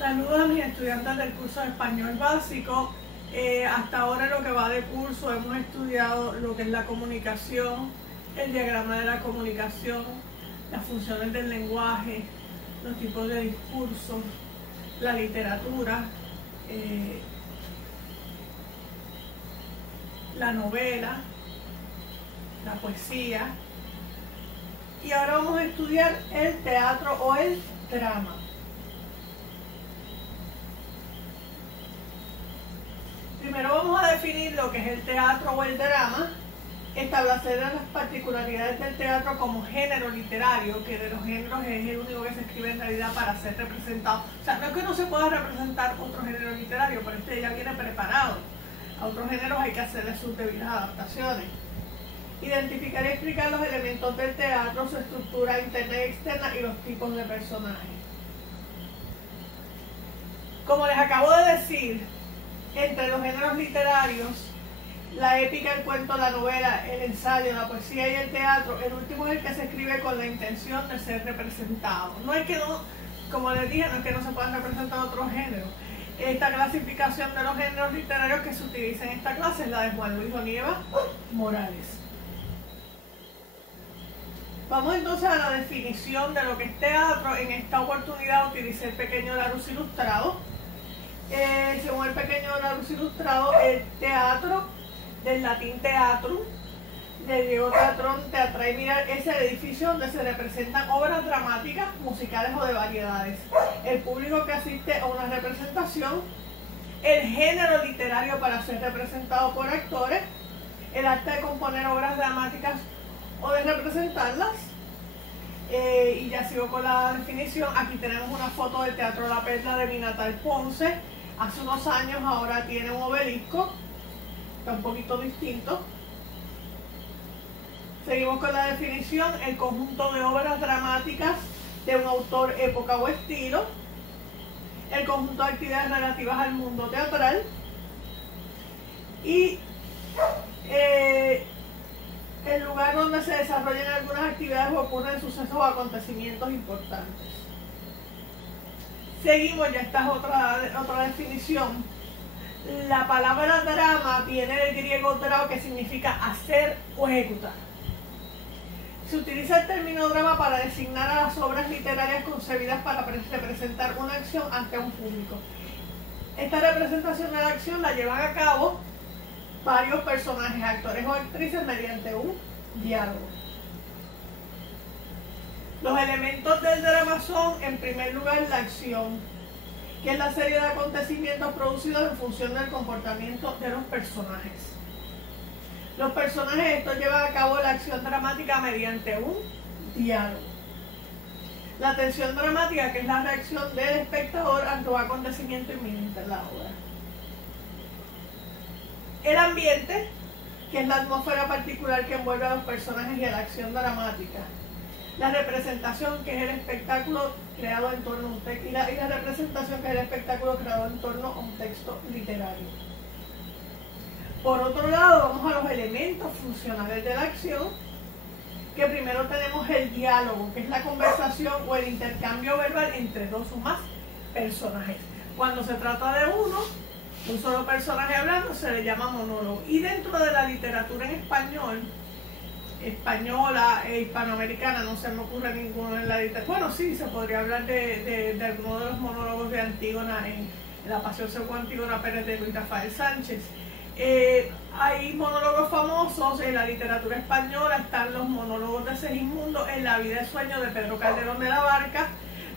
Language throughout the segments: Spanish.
Saludos a mis estudiantes del curso de español básico. Hasta ahora en lo que va de curso hemos estudiado lo que es la comunicación, el diagrama de la comunicación, las funciones del lenguaje, los tipos de discursos, la literatura, la novela, la poesía. Y ahora vamos a estudiar el teatro o el drama. Primero vamos a definir lo que es el teatro o el drama, establecer las particularidades del teatro como género literario, que de los géneros es el único que se escribe en realidad para ser representado. O sea, no es que no se pueda representar otro género literario, pero este ya viene preparado. A otros géneros hay que hacerle sus debidas adaptaciones. Identificar y explicar los elementos del teatro, su estructura interna y externa y los tipos de personajes. Como les acabo de decir, entre los géneros literarios, la épica, el cuento, la novela, el ensayo, la poesía y el teatro, el último es el que se escribe con la intención de ser representado. No es que no, como les dije, no es que no se puedan representar otros géneros. Esta clasificación de los géneros literarios que se utiliza en esta clase es la de Juan Luis Onieva Morales. Vamos entonces a la definición de lo que es teatro. En esta oportunidad utilicé el pequeño Larousse ilustrado. Según el pequeño Larousse ilustrado, el teatro, del latín teatrum, del griego teatron, teatrar y mirar, es el edificio donde se representan obras dramáticas, musicales o de variedades. El público que asiste a una representación, el género literario para ser representado por actores, el arte de componer obras dramáticas o de representarlas. Y ya sigo con la definición. Aquí tenemos una foto del Teatro La Perla de mi natal Ponce. Hace unos años, ahora tiene un obelisco, está un poquito distinto. Seguimos con la definición: el conjunto de obras dramáticas de un autor, época o estilo, el conjunto de actividades relativas al mundo teatral y el lugar donde se desarrollan algunas actividades o ocurren sucesos o acontecimientos importantes. Seguimos, ya esta es otra definición. La palabra drama viene del griego drao, que significa hacer o ejecutar. Se utiliza el término drama para designar a las obras literarias concebidas para representar una acción ante un público. Esta representación de la acción la llevan a cabo varios personajes, actores o actrices, mediante un diálogo. Los elementos del drama son, en primer lugar, la acción, que es la serie de acontecimientos producidos en función del comportamiento de los personajes. Los personajes, estos llevan a cabo la acción dramática mediante un diálogo. La tensión dramática, que es la reacción del espectador ante un acontecimiento inminente en la obra. El ambiente, que es la atmósfera particular que envuelve a los personajes y a la acción dramática. La representación, que es el espectáculo creado en torno a un texto, y la representación, que es el espectáculo creado en torno a un texto literario. Por otro lado, vamos a los elementos funcionales de la acción, que primero tenemos el diálogo, que es la conversación o el intercambio verbal entre dos o más personajes. Cuando se trata de un solo personaje hablando, se le llama monólogo. Y dentro de la literatura en español, española e hispanoamericana, no se me ocurre ninguno en la literatura. Bueno, sí, se podría hablar de alguno de los monólogos de Antígona en la Pasión según Antígona Pérez de Luis Rafael Sánchez. Hay monólogos famosos en la literatura española. Están los monólogos de Segismundo en La vida y sueño de Pedro Calderón de la Barca.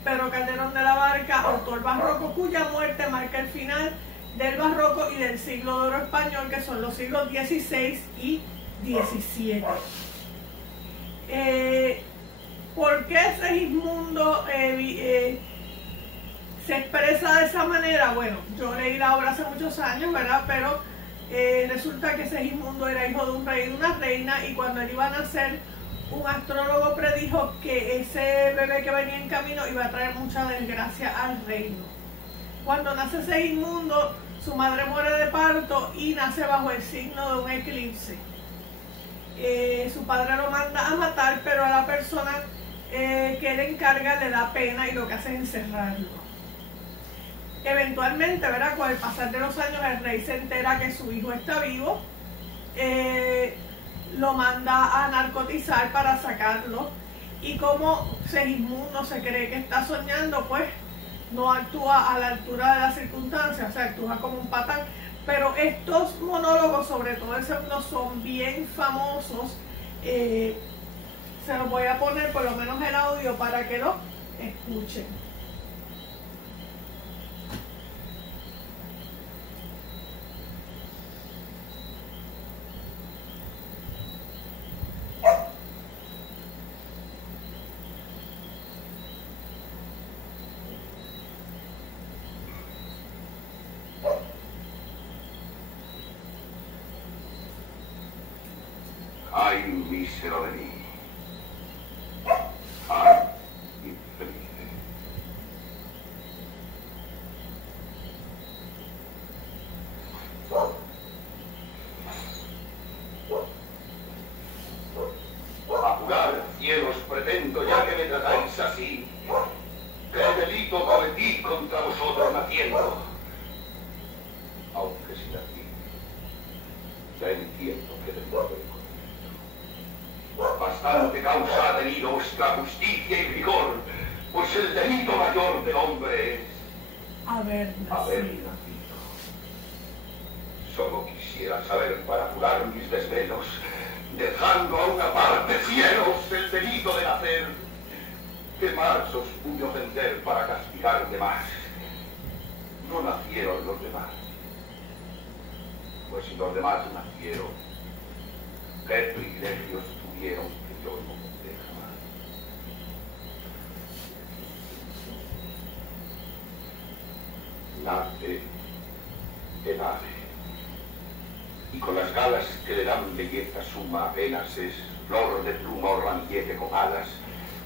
Pedro Calderón de la Barca, autor barroco, cuya muerte marca el final del barroco y del siglo de oro español, que son los siglos XVI y XVII. ¿Por qué Segismundo se expresa de esa manera? Bueno, yo leí la obra hace muchos años, ¿verdad? Pero resulta que Segismundo era hijo de un rey y de una reina, y cuando él iba a nacer, un astrólogo predijo que ese bebé que venía en camino iba a traer mucha desgracia al reino. Cuando nace Segismundo, su madre muere de parto y nace bajo el signo de un eclipse. Su padre lo manda a matar, pero a la persona que le encarga le da pena y lo que hace es encerrarlo. Eventualmente, ¿verdad? Con el pasar de los años, el rey se entera que su hijo está vivo, lo manda a narcotizar para sacarlo, y como Segismundo se cree que está soñando, pues no actúa a la altura de las circunstancias, o sea, actúa como un patán. Pero estos monólogos, sobre todo el segundo, son bien famosos. Se los voy a poner por lo menos el audio para que lo escuchen. Ay, mísero de mí. Ay, infeliz. Apurar, cielos, pretendo ya que me tratáis así. ¿Qué delito cometí contra vosotros naciendo? Aunque sin aquí, ya entiendo que debo haber cometido. Bastante causa ha tenido vuestra justicia y rigor, pues el delito mayor del hombre es haber nacido. Solo quisiera saber para curar mis desvelos, dejando a una parte cielos el delito de nacer. ¿Qué más os pude ofender para castigar de más? No nacieron los demás. Pues si los demás nacieron, ¿qué privilegios tuvieron que yo no podré jamás? Nace el ave, y con las galas que le dan belleza suma apenas es flor de pluma o ramillete con alas,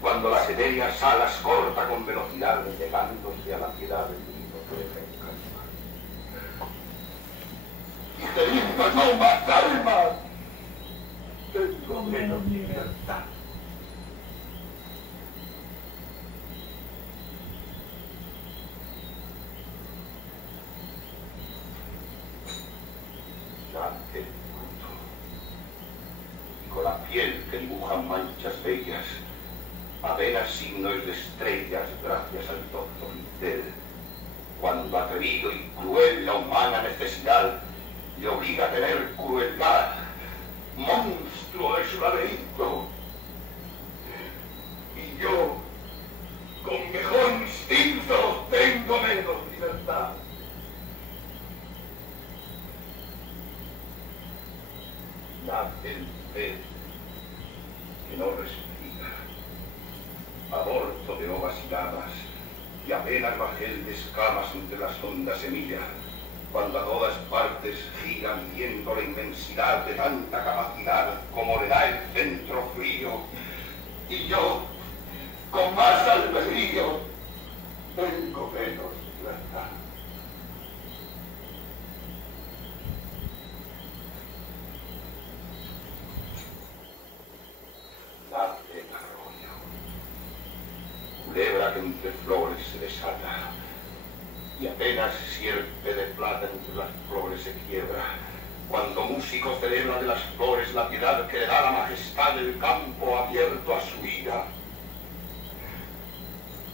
cuando las etéreas alas corta con velocidad, llegándose a la piedad del nido que deja encalmar. Y teniendo yo más alma, tengo menos libertad. El fruto, y con la piel que dibujan manchas bellas, apenas signos de estrellas gracias al doctor Intel, cuando atrevido y cruel la humana necesidad le obliga a tener crueldad, monstruo de su laberinto, y yo, con mejor instinto, tengo menos libertad. Nace el pez que no respira, aborto de ovas y llamas, y apenas bajel de escamas entre las ondas semillas, cuando a todas partes giran viendo la inmensidad de tanta capacidad como le da el centro frío, y yo, con más albedrío, tengo menos libertad. Nace el arroyo, culebra que entre flores se desata, y apenas sierpe de plata entre las flores se quiebra, cuando músico celebra de las flores la piedad que le da la majestad del campo abierto a su ira.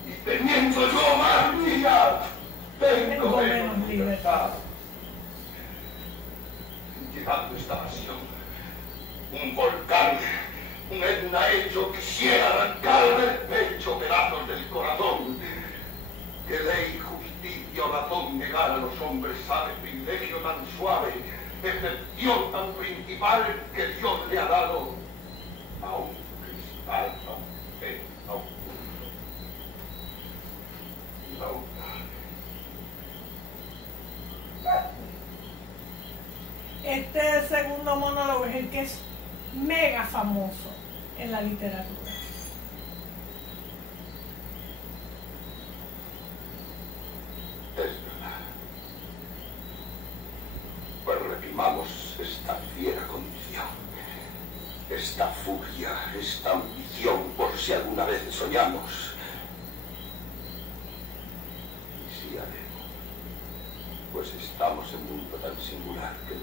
Y teniendo yo más vida, tengo menos libertad. Llegando esta pasión, un volcán, un Etna hecho, quisiera arrancar del pecho pedazos del corazón. Que ley, justicia o razón negar a los hombres sabe privilegio tan suave, excepción tan principal que Dios le ha dado a un cristal, a un pez, a un punto. La Este segundo monólogo es el que es mega famoso en la literatura. Es verdad. Pues reprimamos esta fiera condición, esta furia, esta ambición, por si alguna vez soñamos. Y si haremos. pues estamos en un mundo tan singular que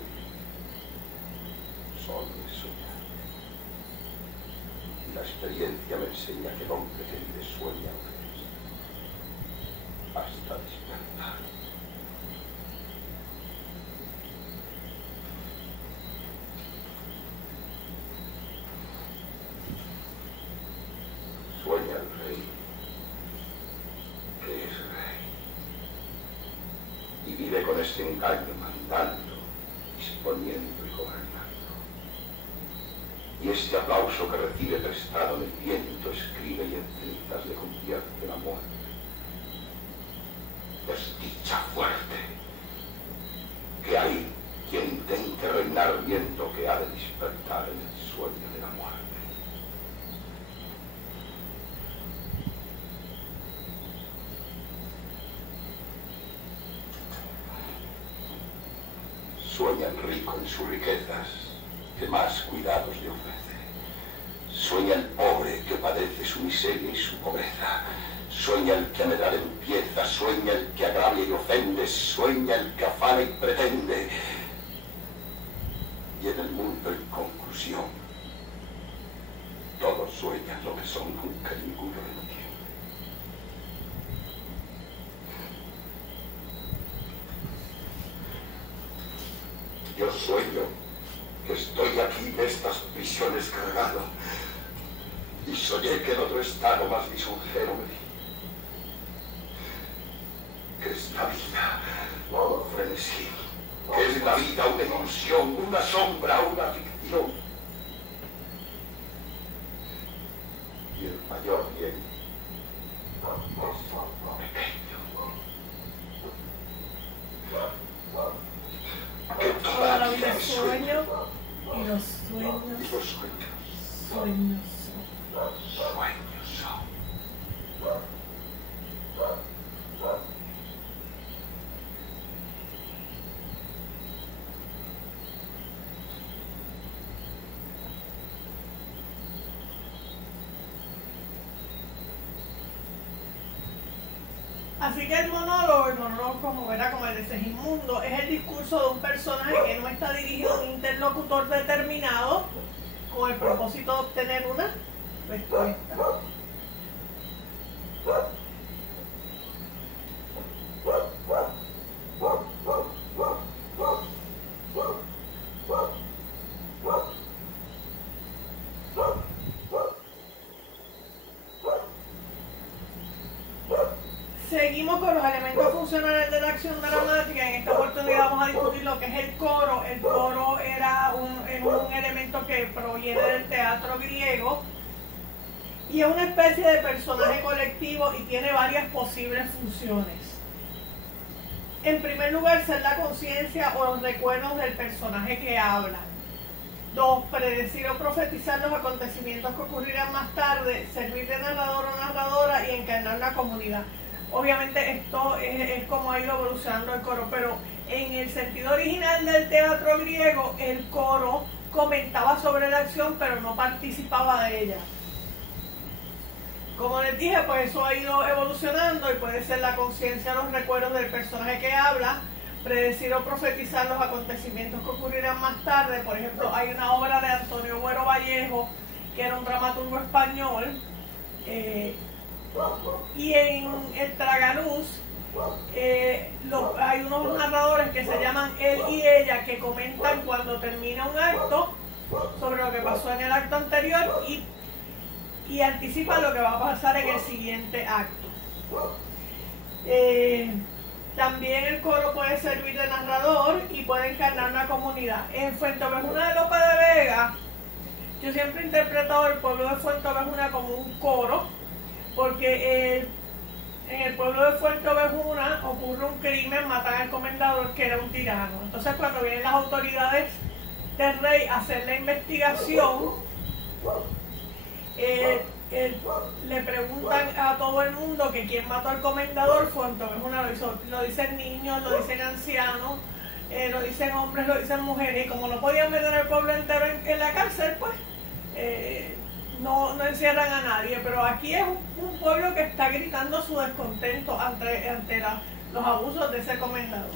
solo es soñar. Y la experiencia me enseña que el hombre que vive sueña una vez, hasta despertar. Sueña el rey, que es rey, y vive con ese engaño mandando, disponiendo y gobernando. Y este aplauso que recibe prestado en el viento escribe y en cenizas le convierte la muerte. Desdicha fuerte, que hay quien intente reinar viendo que ha de despertar en el sueño de la muerte. Sueña el rico en sus riquezas, que más cuidados le ofrece. Sueña el pobre que padece su miseria y su pobreza. Sueña el que a medrar empieza, sueña el que agravia y ofende, sueña el que afana y pretende. Y en el mundo, en conclusión, todos sueñan lo que son, nunca ninguno lo entiende. Yo sueño que estoy aquí en estas prisiones cargado, y soñé que en otro estado más lisonjero me di. Que es la vida, un frenesí, que es la vida una ilusión, una sombra, una ficción. Y el mayor bien es pequeño. Que toda la vida es sueño y los sueños sueños son. Así que el monólogo como verá, como el de Segismundo, es el discurso de un personaje que no está dirigido a un interlocutor determinado con el propósito de obtener una respuesta. Seguimos con los elementos funcionales de la acción dramática. En esta oportunidad vamos a discutir lo que es el coro. El coro era un elemento que proviene del teatro griego y es una especie de personaje colectivo y tiene varias posibles funciones. En primer lugar, ser la conciencia o los recuerdos del personaje que habla. 2. Predecir o profetizar los acontecimientos que ocurrirán más tarde, servir de narrador o narradora y encarnar la comunidad. Obviamente esto es como ha ido evolucionando el coro, pero en el sentido original del teatro griego, el coro comentaba sobre la acción, pero no participaba de ella. Como les dije, pues eso ha ido evolucionando y puede ser la conciencia, los recuerdos del personaje que habla, predecir o profetizar los acontecimientos que ocurrirán más tarde. Por ejemplo, hay una obra de Antonio Buero Vallejo, que era un dramaturgo español, y en el Tragaluz hay unos narradores que se llaman él y ella, que comentan cuando termina un acto sobre lo que pasó en el acto anterior y anticipan lo que va a pasar en el siguiente acto. También el coro puede servir de narrador y puede encarnar una comunidad. En Fuenteovejuna de Lope de Vega, yo siempre he interpretado el pueblo de Fuenteovejuna como un coro, porque en el pueblo de Fuenteovejuna ocurre un crimen, matan al comendador, que era un tirano. Entonces cuando vienen las autoridades del rey a hacer la investigación, le preguntan a todo el mundo que quién mató al comendador. Fuenteovejuna lo dicen niños, lo dicen ancianos, lo dicen hombres, lo dicen mujeres, y como no podían meter al pueblo entero en la cárcel, pues no encierran a nadie. Pero aquí es un pueblo que está gritando su descontento ante los abusos de ese comendador.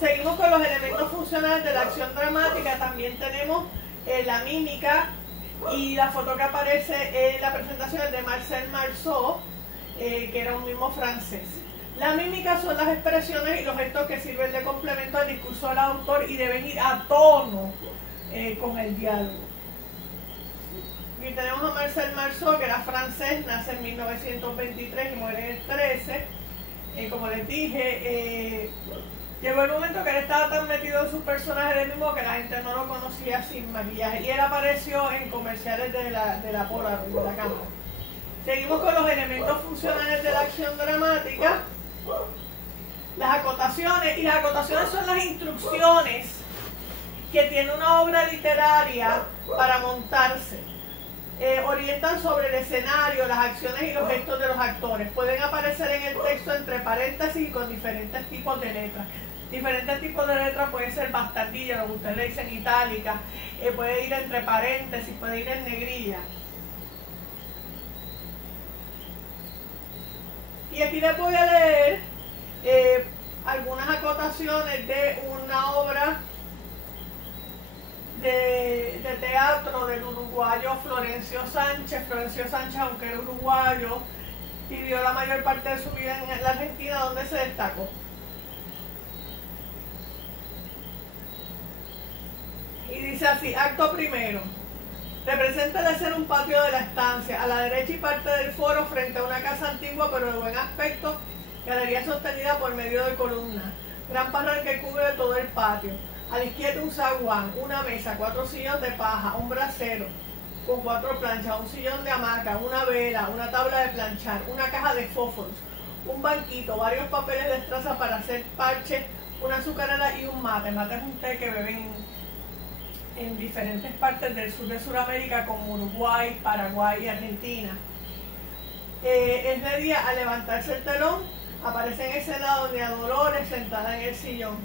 Seguimos con los elementos funcionales de la acción dramática. También tenemos la mímica, y la foto que aparece en la presentación es de Marcel Marceau, que era un mismo francés. La mímica son las expresiones y los gestos que sirven de complemento al discurso del autor y deben ir a tono con el diálogo. Aquí tenemos a Marcel Marceau, que era francés, nace en 1923 y muere en el 13. Como les dije, llegó el momento que él estaba tan metido en sus personajes del mismo que la gente no lo conocía sin maquillaje, y él apareció en comerciales de la Polaroid, de la cámara. Seguimos con los elementos funcionales de la acción dramática. Las acotaciones, y las acotaciones son las instrucciones que tiene una obra literaria para montarse. Orientan sobre el escenario, las acciones y los gestos de los actores. Pueden aparecer en el texto entre paréntesis y con diferentes tipos de letras. Diferentes tipos de letras pueden ser bastardilla, lo que ustedes le dicen itálica, puede ir entre paréntesis, puede ir en negrilla. Y aquí les voy a leer algunas acotaciones de una obra de teatro del uruguayo Florencio Sánchez. Florencio Sánchez, aunque era uruguayo, vivió la mayor parte de su vida en la Argentina, donde se destacó. Y dice así: acto primero. Representa de ser un patio de la estancia, a la derecha y parte del foro frente a una casa antigua pero de buen aspecto, galería sostenida por medio de columnas, gran parral que cubre todo el patio. A la izquierda un zaguán, una mesa, 4 sillones de paja, un brasero con 4 planchas, un sillón de hamaca, una vela, una tabla de planchar, una caja de fósforos, un banquito, varios papeles de estraza para hacer parches, una azucarera y un mate. Mate es un té que beben en diferentes partes del sur de Sudamérica, como Uruguay, Paraguay y Argentina. Es de día. Al levantarse el telón, aparece en escena doña Dolores sentada en el sillón,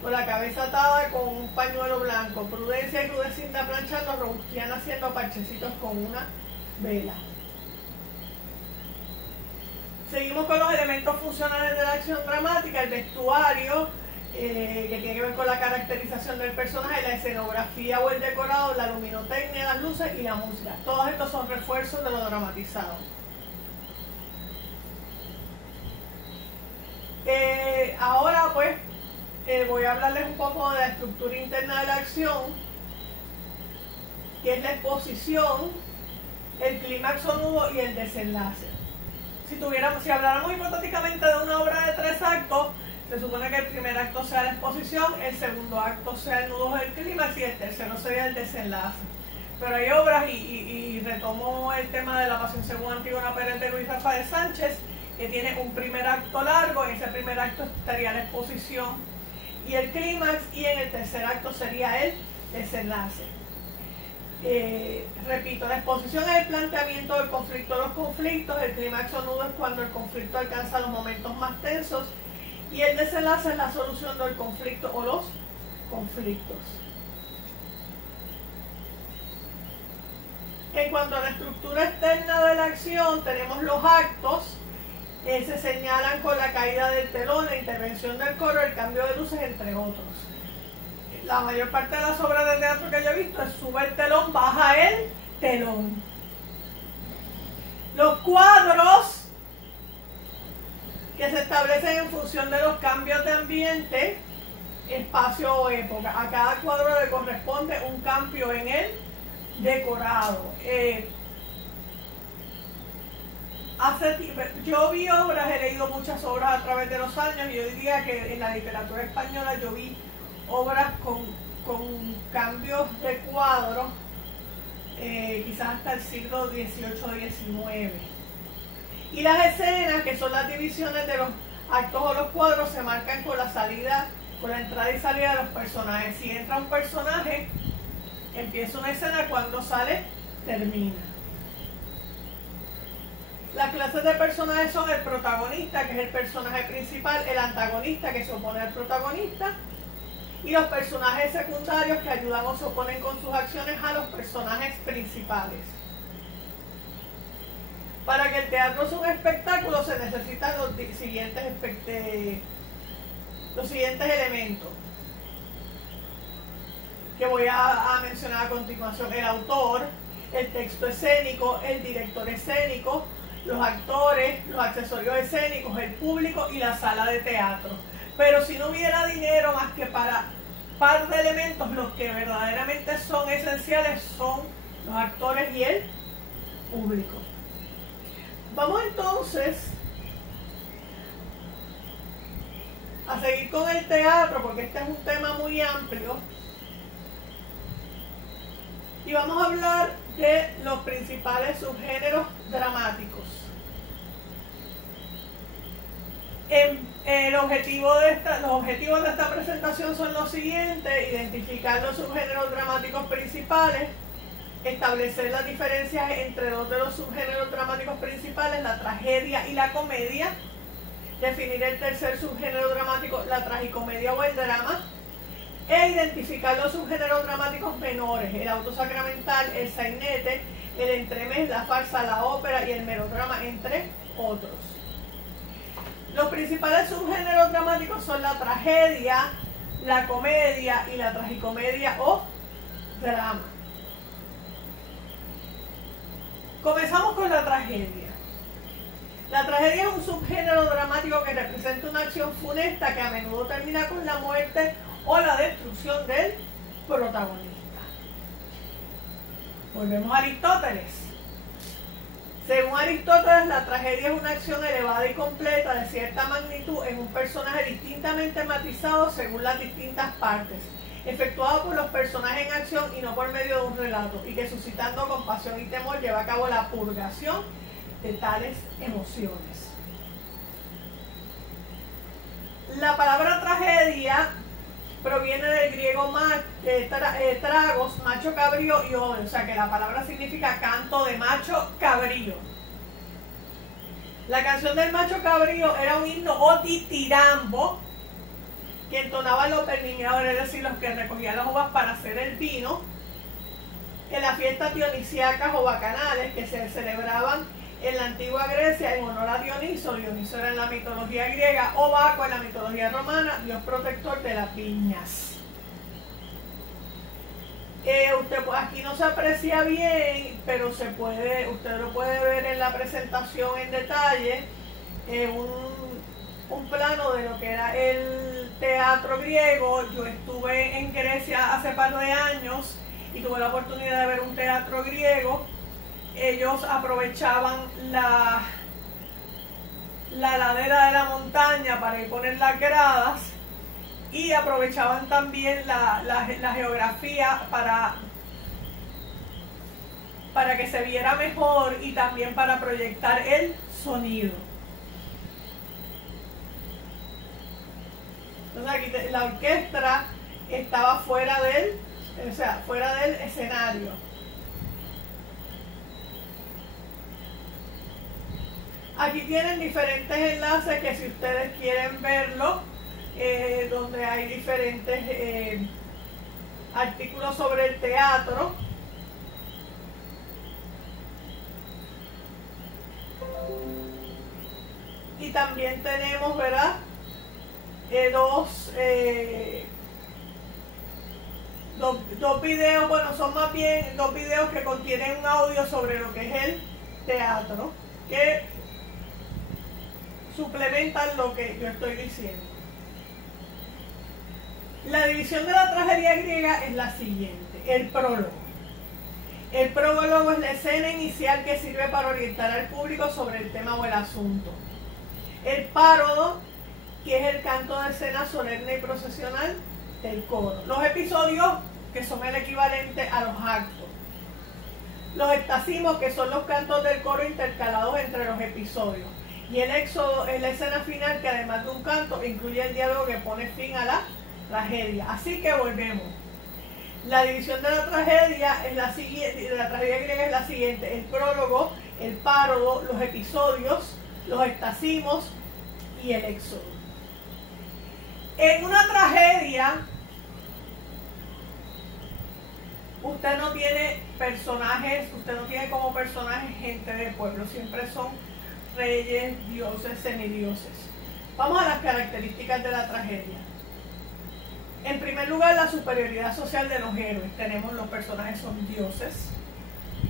con la cabeza atada con un pañuelo blanco. Prudencia y Rudecindo planchando, Robustiana haciendo parchecitos con una vela. Seguimos con los elementos funcionales de la acción dramática: el vestuario, que tiene que ver con la caracterización del personaje, la escenografía o el decorado, la luminotecnia, las luces y la música. Todos estos son refuerzos de lo dramatizado. Ahora pues voy a hablarles un poco de la estructura interna de la acción, que es la exposición, el clímax o nudo y el desenlace. Si habláramos hipotéticamente de una obra de 3 actos, se supone que el primer acto sea la exposición, el segundo acto sea el nudo del clímax y el tercero sería el desenlace. Pero hay obras, y retomo el tema de La Pasión según Antígona Pérez de Luis Rafael Sánchez, que tiene un primer acto largo. En ese primer acto estaría la exposición y el clímax, y en el tercer acto sería el desenlace. Repito, la exposición es el planteamiento del conflicto o los conflictos, el clímax o nudo es cuando el conflicto alcanza los momentos más tensos, y el desenlace es la solución del conflicto o los conflictos. En cuanto a la estructura externa de la acción, tenemos los actos. Se señalan con la caída del telón, la intervención del coro, el cambio de luces, entre otros. La mayor parte de las obras de teatro que yo he visto es sube el telón, baja el telón. Los cuadros, que se establecen en función de los cambios de ambiente, espacio o época. A cada cuadro le corresponde un cambio en el decorado. Yo vi obras, he leído muchas obras a través de los años, y yo diría que en la literatura española yo vi obras con cambios de cuadro, quizás hasta el siglo XVIII o XIX. Y las escenas, que son las divisiones de los actos o los cuadros, se marcan con la salida, con la entrada y salida de los personajes. Si entra un personaje, empieza una escena; cuando sale, termina. Las clases de personajes son el protagonista, que es el personaje principal, el antagonista, que se opone al protagonista, y los personajes secundarios, que ayudan o se oponen con sus acciones a los personajes principales. Para que el teatro sea un espectáculo se necesitan los siguientes elementos que voy a mencionar a continuación: el autor, el texto escénico, el director escénico, los actores, los accesorios escénicos, el público y la sala de teatro. Pero si no hubiera dinero más que para par de elementos, los que verdaderamente son esenciales son los actores y el público. Vamos entonces a seguir con el teatro, porque este es un tema muy amplio, y vamos a hablar de los principales subgéneros dramáticos. Los objetivos de esta presentación son los siguientes: identificar los subgéneros dramáticos principales, establecer las diferencias entre dos de los subgéneros dramáticos principales, la tragedia y la comedia, definir el tercer subgénero dramático, la tragicomedia o el drama, e identificar los subgéneros dramáticos menores, el auto sacramental, el sainete, el entremés, la farsa, la ópera y el melodrama, entre otros. Los principales subgéneros dramáticos son la tragedia, la comedia y la tragicomedia o drama. Comenzamos con la tragedia. La tragedia es un subgénero dramático que representa una acción funesta que a menudo termina con la muerte o la destrucción del protagonista. Volvemos a Aristóteles. Según Aristóteles, la tragedia es una acción elevada y completa de cierta magnitud en un personaje distintamente matizado según las distintas partes, efectuado por los personajes en acción y no por medio de un relato, y que suscitando compasión y temor lleva a cabo la purgación de tales emociones. La palabra tragedia proviene del griego tragos, macho cabrío y odio, o sea que la palabra significa canto de macho cabrío. La canción del macho cabrío era un himno o ditirambo que entonaban los perniñadores, es decir, los que recogían las uvas para hacer el vino, en las fiestas dionisíacas o bacanales que se celebraban en la antigua Grecia en honor a Dioniso. Dioniso era en la mitología griega, o Baco en la mitología romana, dios protector de las viñas. Aquí no se aprecia bien, pero usted lo puede ver en la presentación en detalle, un plano de lo que era el teatro griego. Yo estuve en Grecia hace par de años y tuve la oportunidad de ver un teatro griego. Ellos aprovechaban la ladera de la montaña para ir poner las gradas, y aprovechaban también la geografía para que se viera mejor y también para proyectar el sonido. Entonces aquí la orquesta estaba fuera del escenario. Aquí tienen diferentes enlaces que, si ustedes quieren verlo, donde hay diferentes artículos sobre el teatro. Y también tenemos, ¿verdad?, dos videos, bueno, son más bien dos videos que contienen un audio sobre lo que es el teatro, que suplementan lo que yo estoy diciendo. La división de la tragedia griega es la siguiente: el prólogo. El prólogo es la escena inicial que sirve para orientar al público sobre el tema o el asunto. El párodo, que es el canto de escena solemne y procesional del coro. Los episodios, que son el equivalente a los actos. Los estasimos, que son los cantos del coro intercalados entre los episodios. Y el éxodo es la escena final, que además de un canto incluye el diálogo que pone fin a la tragedia. Así que volvemos. La división de la tragedia es la siguiente, de la tragedia griega es la siguiente: el prólogo, el párodo, los episodios, los estasimos y el éxodo. En una tragedia, Usted no tiene personajes, usted no tiene como personajes gente de pueblo, siempre son reyes, dioses, semidioses. Vamos a las características de la tragedia. En primer lugar, la superioridad social de los héroes. Tenemos los personajes son dioses,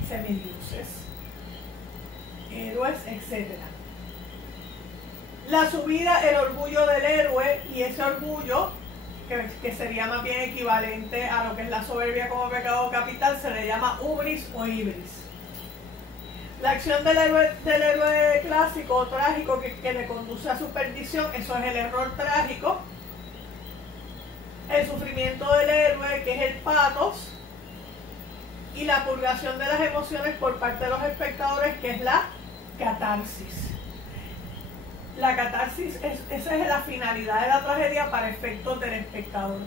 semidioses, héroes, etc. La subida, el orgullo del héroe, y ese orgullo, que sería más bien equivalente a lo que es la soberbia como pecado capital, se le llama hubris o ibris. La acción del héroe clásico o trágico que le conduce a su perdición, eso es el error trágico. El sufrimiento del héroe, que es el patos, y la purgación de las emociones por parte de los espectadores, que es la catarsis. La catarsis, esa es la finalidad de la tragedia para efectos del espectador,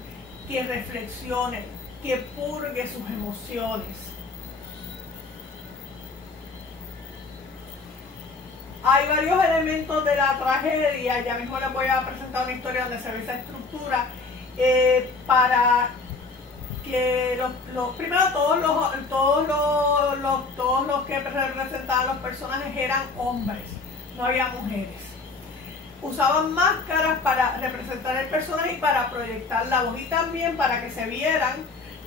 que reflexione, que purgue sus emociones. Hay varios elementos de la tragedia, ya mismo les voy a presentar una historia donde se ve esa estructura, para que primero todos los que representaban los personajes eran hombres, no había mujeres. Usaban máscaras para representar el personaje y para proyectar la voz, y también para que se vieran,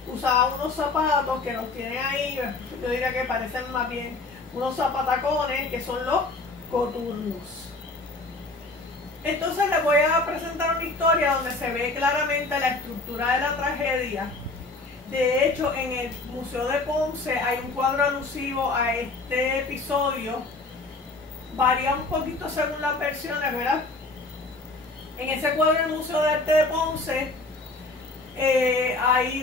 usaban unos zapatos que los tienen ahí, yo diría que parecen más bien unos zapatacones, que son los coturnos. Entonces les voy a presentar una historia donde se ve claramente la estructura de la tragedia. De hecho, en el Museo de Ponce hay un cuadro alusivo a este episodio. Varía un poquito según las versiones, ¿verdad? En ese cuadro del Museo de Arte de Ponce hay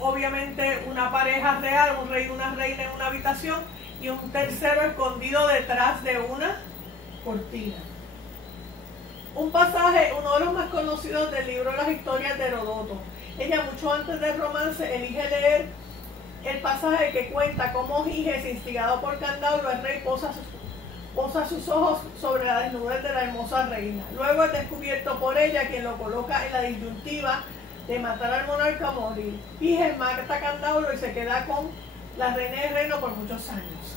obviamente una pareja real, un rey y una reina en una habitación, y un tercero escondido detrás de una cortina. Un pasaje, uno de los más conocidos del libro Las Historias de Heródoto. Ella, mucho antes del romance, elige leer el pasaje que cuenta cómo Giges, instigado por Candaulo, el rey posa sus ojos sobre la desnudez de la hermosa reina. Luego es descubierto por ella, quien lo coloca en la disyuntiva de matar al monarca o morir. Giges mata a Candaulo y se queda con la reina del reino por muchos años.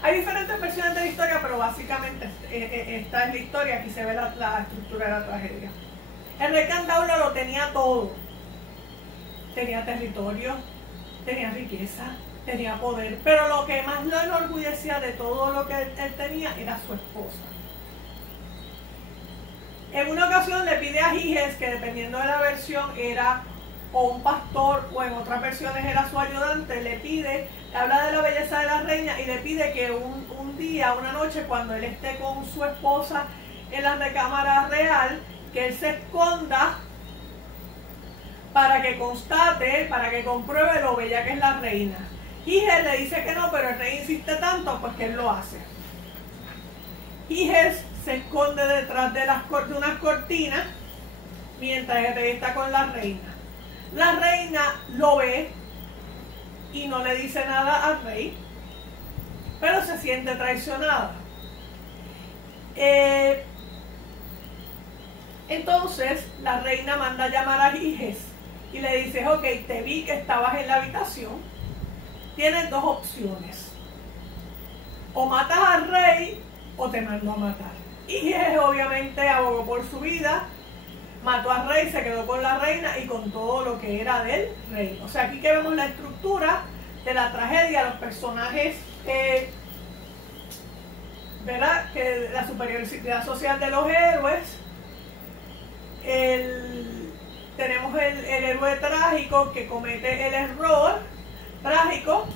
Hay diferentes versiones de la historia, pero básicamente esta es la historia. Aquí se ve la estructura de la tragedia. El rey Candaulo lo tenía todo. Tenía territorio, tenía riqueza, tenía poder, pero lo que más lo enorgullecía de todo lo que él tenía era su esposa. En una ocasión le pide a Giges, que dependiendo de la versión era o un pastor o en otras versiones era su ayudante, le habla de la belleza de la reina y le pide que un día, una noche, cuando él esté con su esposa en la recámara real, que él se esconda para que constate, para que compruebe lo bella que es la reina. Giges le dice que no, pero el rey insiste tanto, pues que él lo hace. Giges se esconde detrás de unas cortinas mientras el rey está con la reina. La reina lo ve y no le dice nada al rey, pero se siente traicionada. Entonces la reina manda a llamar a Giges y le dice: ok, te vi que estabas en la habitación, tienes dos opciones, o matas al rey o te mando a matar. Y Giges obviamente abogó por su vida, mató al rey, se quedó con la reina y con todo lo que era del rey. O sea, aquí que vemos la estructura de la tragedia, los personajes, ¿verdad? Que la superioridad social de los héroes. Tenemos el héroe trágico que comete el error trágico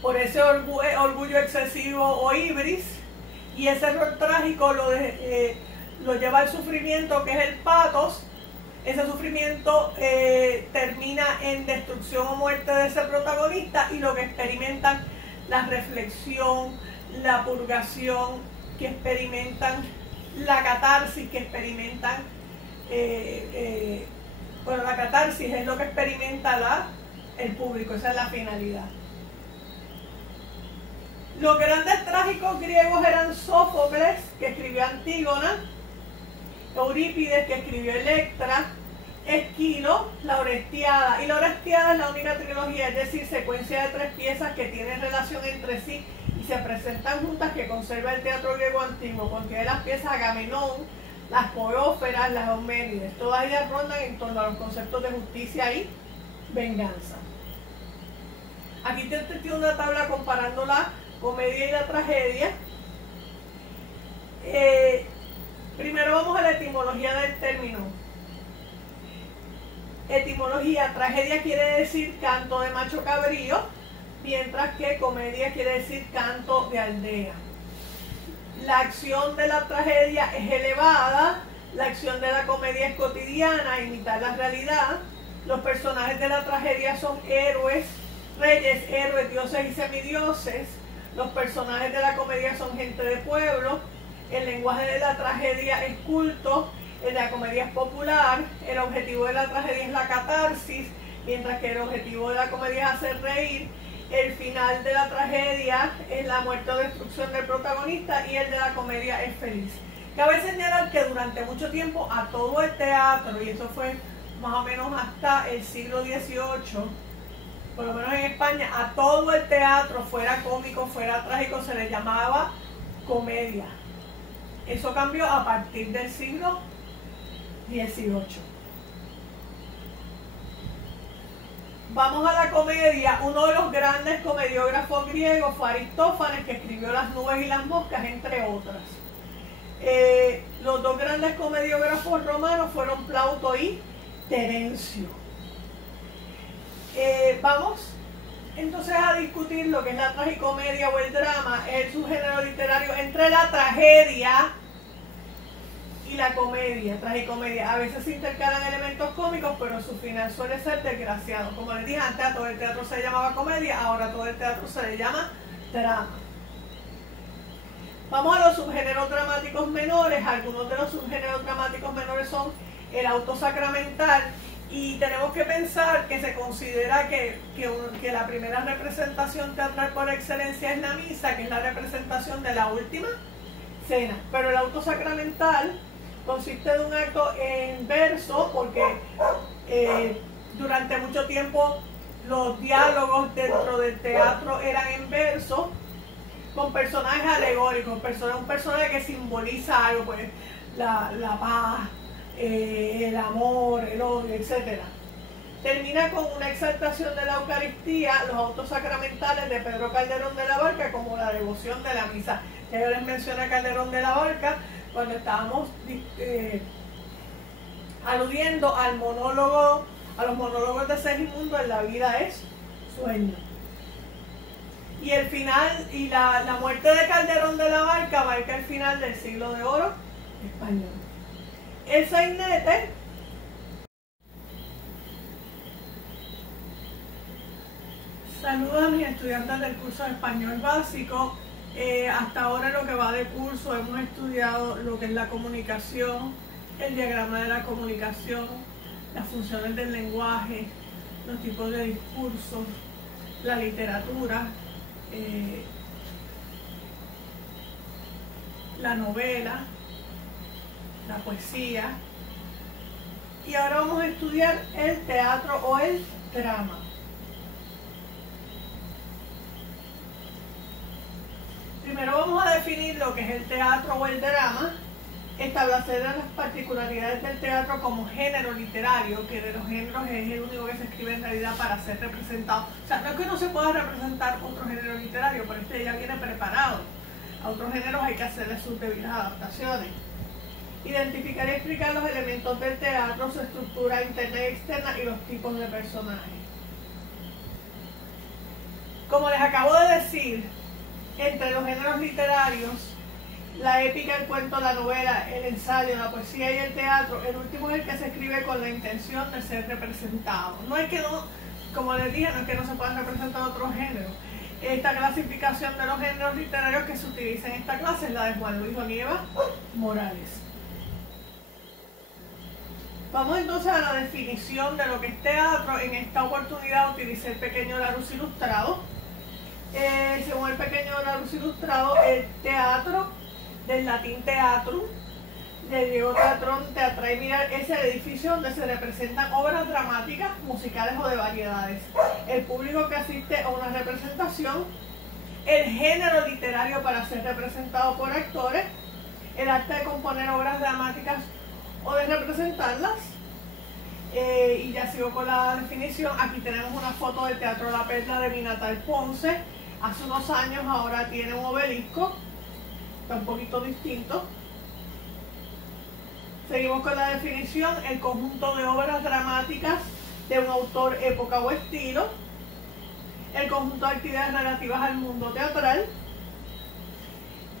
por ese orgullo excesivo o ibris, y ese error trágico lo lleva al sufrimiento, que es el patos. Ese sufrimiento termina en destrucción o muerte de ese protagonista, y lo que experimentan, la reflexión, la purgación, que experimentan la catarsis, que experimentan la catarsis es lo que experimenta el público, esa es la finalidad. Los grandes trágicos griegos eran Sófocles, que escribió Antígona, Eurípides, que escribió Electra, Esquilo, La Orestiada. Y La Orestiada es la única trilogía, es decir, secuencia de 3 piezas que tienen relación entre sí y se presentan juntas, que conserva el teatro griego antiguo. Contiene las piezas Agamenón, las Coróferas, las Euménides. Todas ellas rondan en torno a los conceptos de justicia y venganza. Aquí tiene una tabla comparando la comedia y la tragedia. Primero vamos a la etimología del término. Etimología: tragedia quiere decir canto de macho cabrío, mientras que comedia quiere decir canto de aldea. La acción de la tragedia es elevada, la acción de la comedia es cotidiana, imitar la realidad. Los personajes de la tragedia son héroes, reyes, héroes, dioses y semidioses. Los personajes de la comedia son gente de pueblo. El lenguaje de la tragedia es culto, el de la comedia es popular. El objetivo de la tragedia es la catarsis, mientras que el objetivo de la comedia es hacer reír. El final de la tragedia es la muerte o destrucción del protagonista y el de la comedia es feliz. Cabe señalar que durante mucho tiempo a todo el teatro, y eso fue más o menos hasta el siglo XVIII, por lo menos en España, a todo el teatro, fuera cómico, fuera trágico, se le llamaba comedia. Eso cambió a partir del siglo XVIII. Vamos a la comedia. Uno de los grandes comediógrafos griegos fue Aristófanes, que escribió Las nubes y las moscas, entre otras. Los dos grandes comediógrafos romanos fueron Plauto y Terencio. Vamos entonces a discutir lo que es la tragicomedia o el drama. Es el subgénero literario entre la tragedia y la comedia, tragicomedia. A veces se intercalan elementos cómicos, pero su final suele ser desgraciado. Como les dije antes, a todo el teatro se le llamaba comedia, ahora a todo el teatro se le llama drama. Vamos a los subgéneros dramáticos menores. Algunos de los subgéneros dramáticos menores son el auto sacramental, y tenemos que pensar que se considera que la primera representación teatral por excelencia es la misa, que es la representación de la última cena. Pero el auto sacramental consiste de un acto en verso, porque durante mucho tiempo los diálogos dentro del teatro eran en verso, con personajes alegóricos, un personaje que simboliza algo, pues la paz, el amor, el odio, etc. Termina con una exaltación de la Eucaristía, los autos sacramentales de Pedro Calderón de la Barca, como la devoción de la misa. Ya yo les mencioné a Calderón de la Barca cuando estábamos aludiendo al monólogo, a los monólogos de Segismundo en La vida es sueño. Y el final, y la muerte de Calderón de la Barca marca el final del siglo de oro español. El sainete saluda a mis estudiantes del curso de español básico. Hasta ahora, lo que va de curso, hemos estudiado lo que es la comunicación, el diagrama de la comunicación, las funciones del lenguaje, los tipos de discursos, la literatura, la novela, la poesía, y ahora vamos a estudiar el teatro o el drama. Primero vamos a definir lo que es el teatro o el drama, establecer las particularidades del teatro como género literario, que de los géneros es el único que se escribe en realidad para ser representado. O sea, no es que no se pueda representar otro género literario, pero este ya viene preparado. A otros géneros hay que hacerle sus debidas adaptaciones. Identificar y explicar los elementos del teatro, su estructura interna y externa y los tipos de personajes. Como les acabo de decir, entre los géneros literarios, la épica, el cuento, la novela, el ensayo, la poesía y el teatro, el último es el que se escribe con la intención de ser representado. No es que no, como les dije, no es que no se puedan representar otros géneros. Esta clasificación de los géneros literarios que se utiliza en esta clase es la de Juan Luis Onieva Morales. Vamos entonces a la definición de lo que es teatro. En esta oportunidad utilicé el pequeño Larousse ilustrado. Según el pequeño Larousse ilustrado, el teatro, del latín teatrum, de Diego Teatrón Teatral y Mirar es el edificio donde se representan obras dramáticas, musicales o de variedades. El público que asiste a una representación, el género literario para ser representado por actores, el arte de componer obras dramáticas o de representarlas. Y ya sigo con la definición. Aquí tenemos una foto del Teatro La Perla de mi natal Ponce. Hace unos años, ahora tiene un obelisco, está un poquito distinto. Seguimos con la definición: el conjunto de obras dramáticas de un autor, época o estilo, el conjunto de actividades relativas al mundo teatral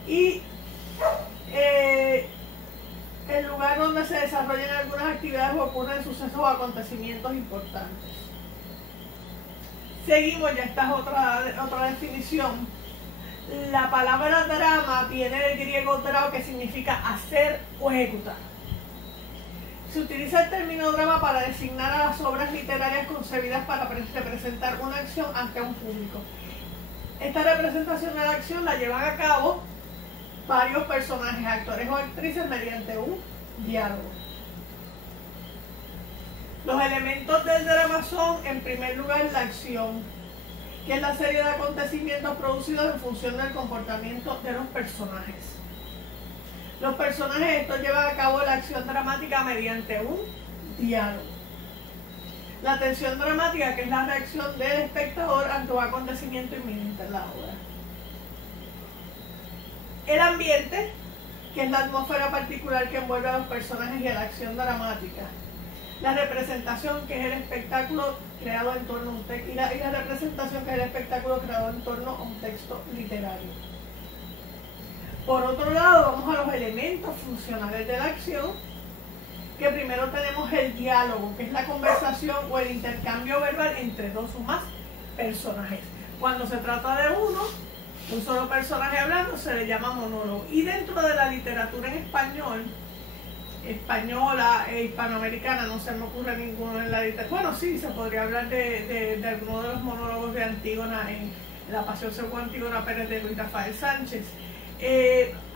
y el lugar donde se desarrollan algunas actividades o ocurren sucesos o acontecimientos importantes. Seguimos, ya esta es otra definición. La palabra drama viene del griego drao, que significa hacer o ejecutar. Se utiliza el término drama para designar a las obras literarias concebidas para representar una acción ante un público. Esta representación de la acción la llevan a cabo varios personajes, actores o actrices, mediante un diálogo. Los elementos del drama son, en primer lugar, la acción, que es la serie de acontecimientos producidos en función del comportamiento de los personajes. Los personajes estos llevan a cabo la acción dramática mediante un diálogo. La tensión dramática, que es la reacción del espectador ante un acontecimiento inminente en la obra. El ambiente, que es la atmósfera particular que envuelve a los personajes y a la acción dramática. La representación, que es el espectáculo creado en torno a un texto, y la representación, que es el espectáculo creado en torno a un texto literario. Por otro lado, vamos a los elementos funcionales de la acción, que primero tenemos el diálogo, que es la conversación o el intercambio verbal entre dos o más personajes. Cuando se trata de un solo personaje hablando, se le llama monólogo. Y dentro de la literatura en español, española e hispanoamericana, no se me ocurre ninguno en la literatura. Bueno, sí, se podría hablar de alguno de los monólogos de Antígona en La Pasión según Antígona Pérez de Luis Rafael Sánchez.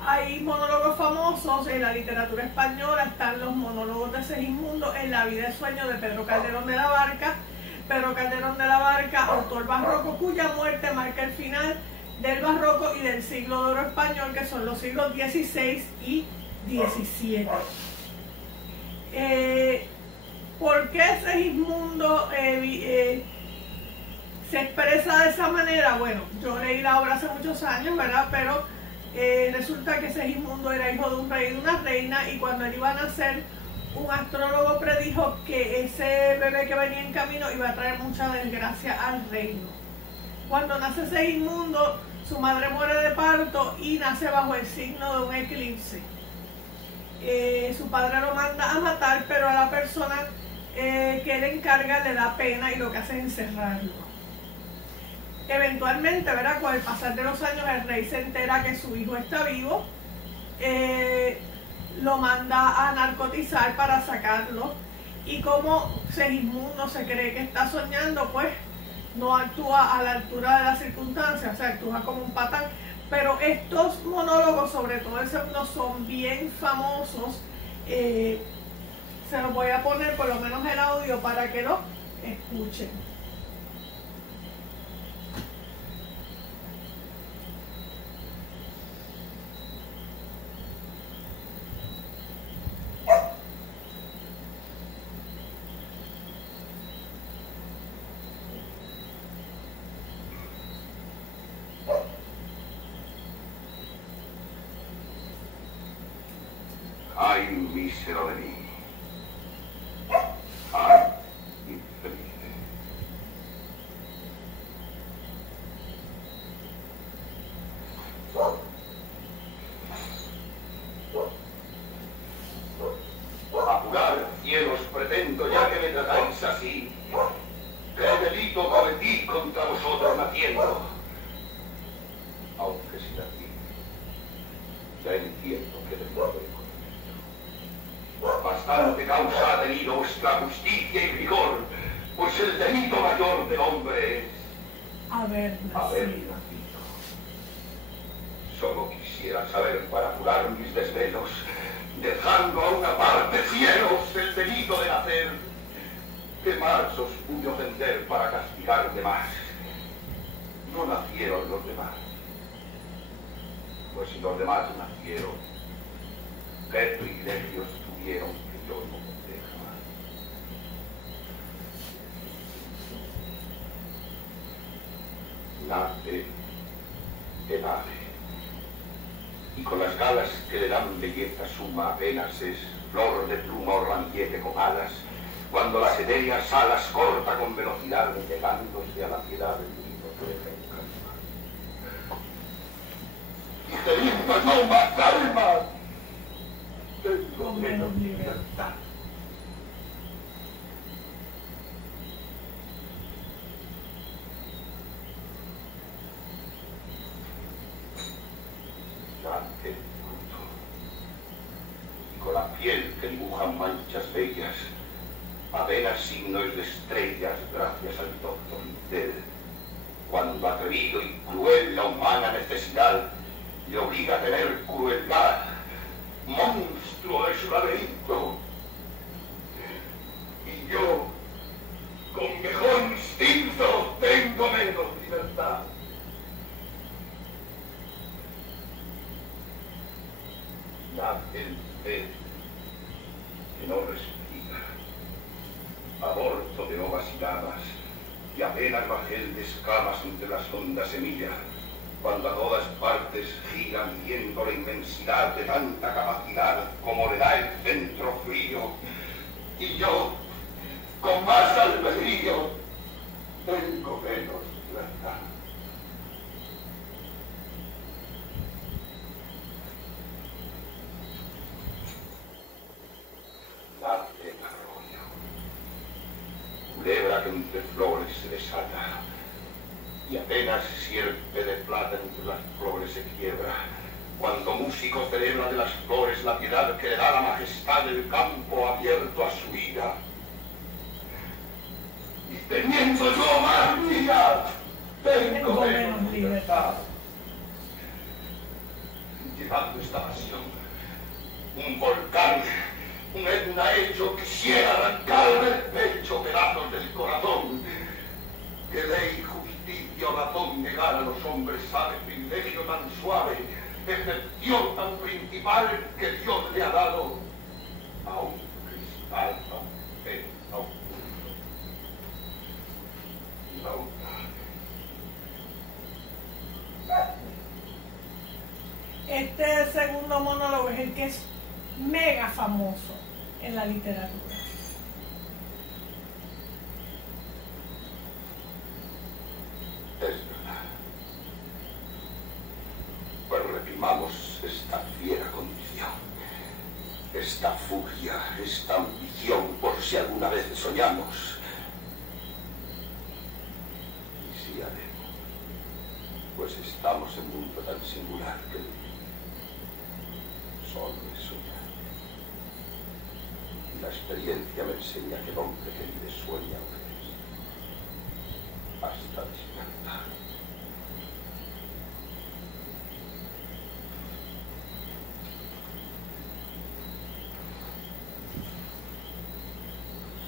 Hay monólogos famosos en la literatura española. Están los monólogos de Segismundo en La vida y sueño de Pedro Calderón de la Barca. Pedro Calderón de la Barca, autor barroco, cuya muerte marca el final del barroco y del siglo de oro español, que son los siglos XVI y XVII. ¿Por qué Segismundo se expresa de esa manera? Bueno, yo leí la obra hace muchos años, ¿verdad? Pero resulta que Segismundo era hijo de un rey y de una reina, y cuando él iba a nacer, un astrólogo predijo que ese bebé que venía en camino iba a traer mucha desgracia al reino. Cuando nace Segismundo, su madre muere de parto y nace bajo el signo de un eclipse. Su padre lo manda a matar, pero a la persona que le encarga le da pena y lo que hace es encerrarlo. Eventualmente, ¿verdad?, con el pasar de los años, el rey se entera que su hijo está vivo, lo manda a narcotizar para sacarlo, y como Segismundo se cree que está soñando, pues no actúa a la altura de las circunstancias, o sea, actúa como un patán. Pero estos monólogos, sobre todo el segundo, son bien famosos. Se los voy a poner por lo menos el audio para que lo escuchen. Ay, mísero de mí. Ay, infeliz. Apurar, cielos, pretendo ya que me tratáis así. ¿Qué delito cometí contra vosotros naciendo? Aunque si nací, ya entiendo que de nuevo bastante causa ha tenido vuestra justicia y rigor, pues el delito mayor del hombre es haber nacido. Solo quisiera saber, para curar mis desvelos, dejando a una parte cielos el delito de nacer. ¿Qué más os pude ofender para castigar de más? No nacieron los demás. Pues si los demás nacieron, ¿qué privilegios tuvieron que yo no tendré jamás? Nace el ave, y con las galas que le dan belleza suma apenas es flor de pluma o ramillete con alas, cuando las etéreas alas corta con velocidad, llegándose a la piedad del nido que deja en calma. Y teniendo yo más calma, tengo menos libertad. El fruto, y con la piel que dibujan manchas bellas, apenas signos de estrellas gracias al doctor Intel, cuando atrevido y cruel la humana necesidad le obliga a tener crueldad, monstruo de su laberinto, y yo, con mejor instinto, tengo menos libertad. El pez que no respira, aborto de ovas y llamas, y apenas bajel de escamas entre las ondas semillas, cuando a todas partes giran viendo la inmensidad de tanta capacidad como le da el centro frío, y yo, con más albedrío, tengo menos libertad. Nace el arroyo, culebra que entre flores se desata, y apenas sierpe de plata entre las flores se quiebra, cuando músico celebra de las flores la piedad que le da la majestad del campo abierto a su ira. Y teniendo yo más vida, tengo menos libertad. Llevando esta pasión, un volcán, un etna hecho, quisiera arrancarme el pecho pedazos del corazón. Que ley, justicia o razón negar a los hombres sabe privilegio tan suave, excepción tan principal que Dios le ha dado a un cristal, a un pez, a un mundo. Y la otra. Este segundo monólogo es el que es mega famoso en la literatura. Es verdad. Pues reprimamos esta fiera condición, esta furia, esta ambición, por si alguna vez soñamos. Y si haremos, pues estamos en un mundo tan singular que solo es soñar. Y la experiencia me enseña que el hombre que vive sueña lo que es, hasta despertar.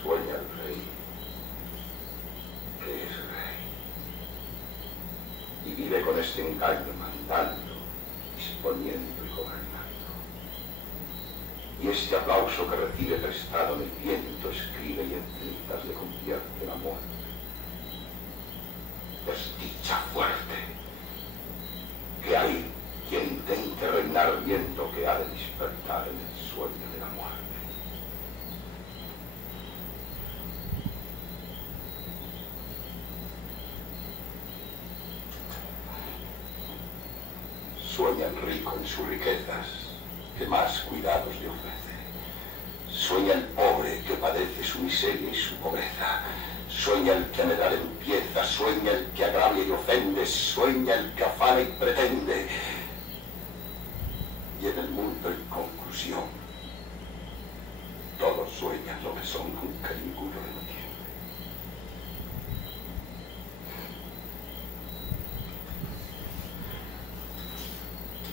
Sueña el rey, que es rey, y vive con este engaño mandando, disponiendo y gobernando. Y este aplauso que recibe prestado en el viento escribe y en cintas le convierte en amor. Desdicha fuerte, que hay quien intente reinar viendo que ha de despertar en el sueño de la muerte. Sueña el rico en sus riquezas, que más cuidados le ofrece. Sueña el pobre que padece su miseria y su pobreza. Sueña el que anhelar empieza, sueña el que agravia y ofende, sueña el que afana y pretende. Y en el mundo, en conclusión, todos sueñan lo que son, aunque ninguno lo entiende.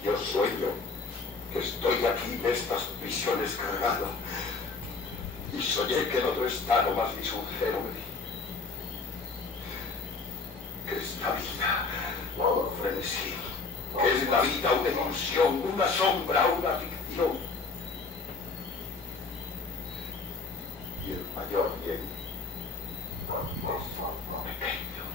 Yo sueño Estoy aquí de estas prisiones cargado. Y soñé que en otro estado más lisonjero me vi. Que esta vida, un frenesí. Que es la vida una ilusión, una sombra, una ficción. Y el mayor bien es pequeño.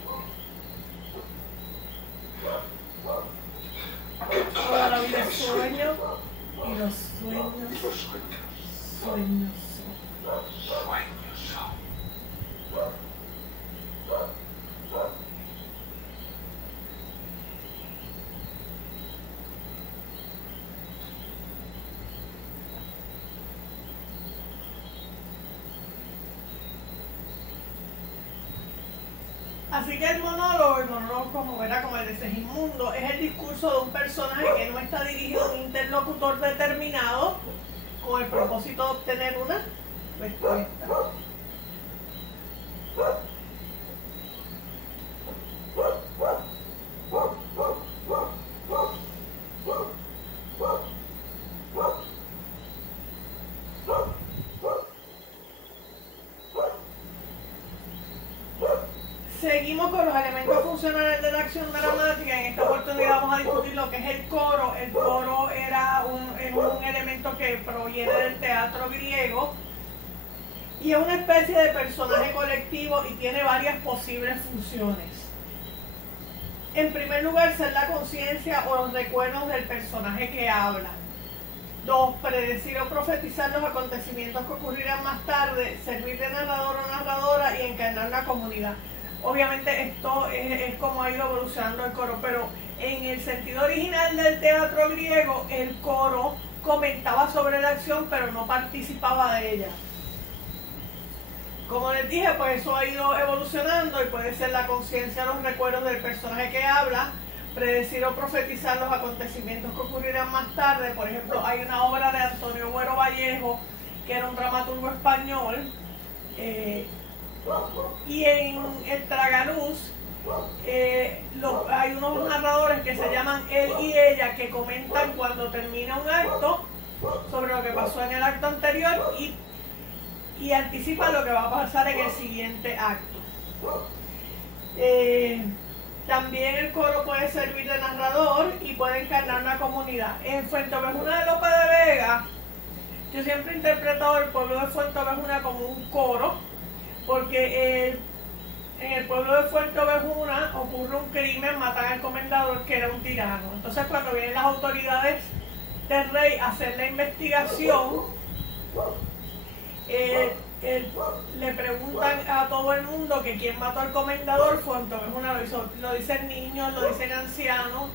Que Toda la vida es sueño y los sueños, los sueños. sueños. Sueños son. Así que el monólogo como verá, como el de Segismundo, es el discurso de un personaje que no está dirigido a un interlocutor determinado con el propósito de obtener una respuesta. Seguimos con los elementos funcionales de la acción dramática. En esta oportunidad vamos a discutir lo que es el coro. El coro es un elemento que proviene del teatro griego y es una especie de personaje colectivo y tiene varias posibles funciones. En primer lugar, ser la conciencia o los recuerdos del personaje que habla. 2. Predecir o profetizar los acontecimientos que ocurrirán más tarde, servir de narrador o narradora y encarnar una comunidad. Obviamente esto es como ha ido evolucionando el coro, pero en el sentido original del teatro griego, el coro comentaba sobre la acción, pero no participaba de ella. Como les dije, pues eso ha ido evolucionando y puede ser la conciencia, los recuerdos del personaje que habla, predecir o profetizar los acontecimientos que ocurrirán más tarde. Por ejemplo, hay una obra de Antonio Buero Vallejo, que era un dramaturgo español, y en el Tragaluz hay unos narradores que se llaman él y ella, que comentan cuando termina un acto sobre lo que pasó en el acto anterior y anticipan lo que va a pasar en el siguiente acto. También el coro puede servir de narrador y puede encarnar una comunidad. En Fuenteovejuna de Lope de Vega, yo siempre he interpretado el pueblo de Fuenteovejuna como un coro, porque en el pueblo de Fuenteovejuna ocurre un crimen, matan al comendador que era un tirano. Entonces cuando vienen las autoridades del rey a hacer la investigación, le preguntan a todo el mundo que quién mató al comendador. Fuenteovejuna lo dicen niños, lo dicen ancianos,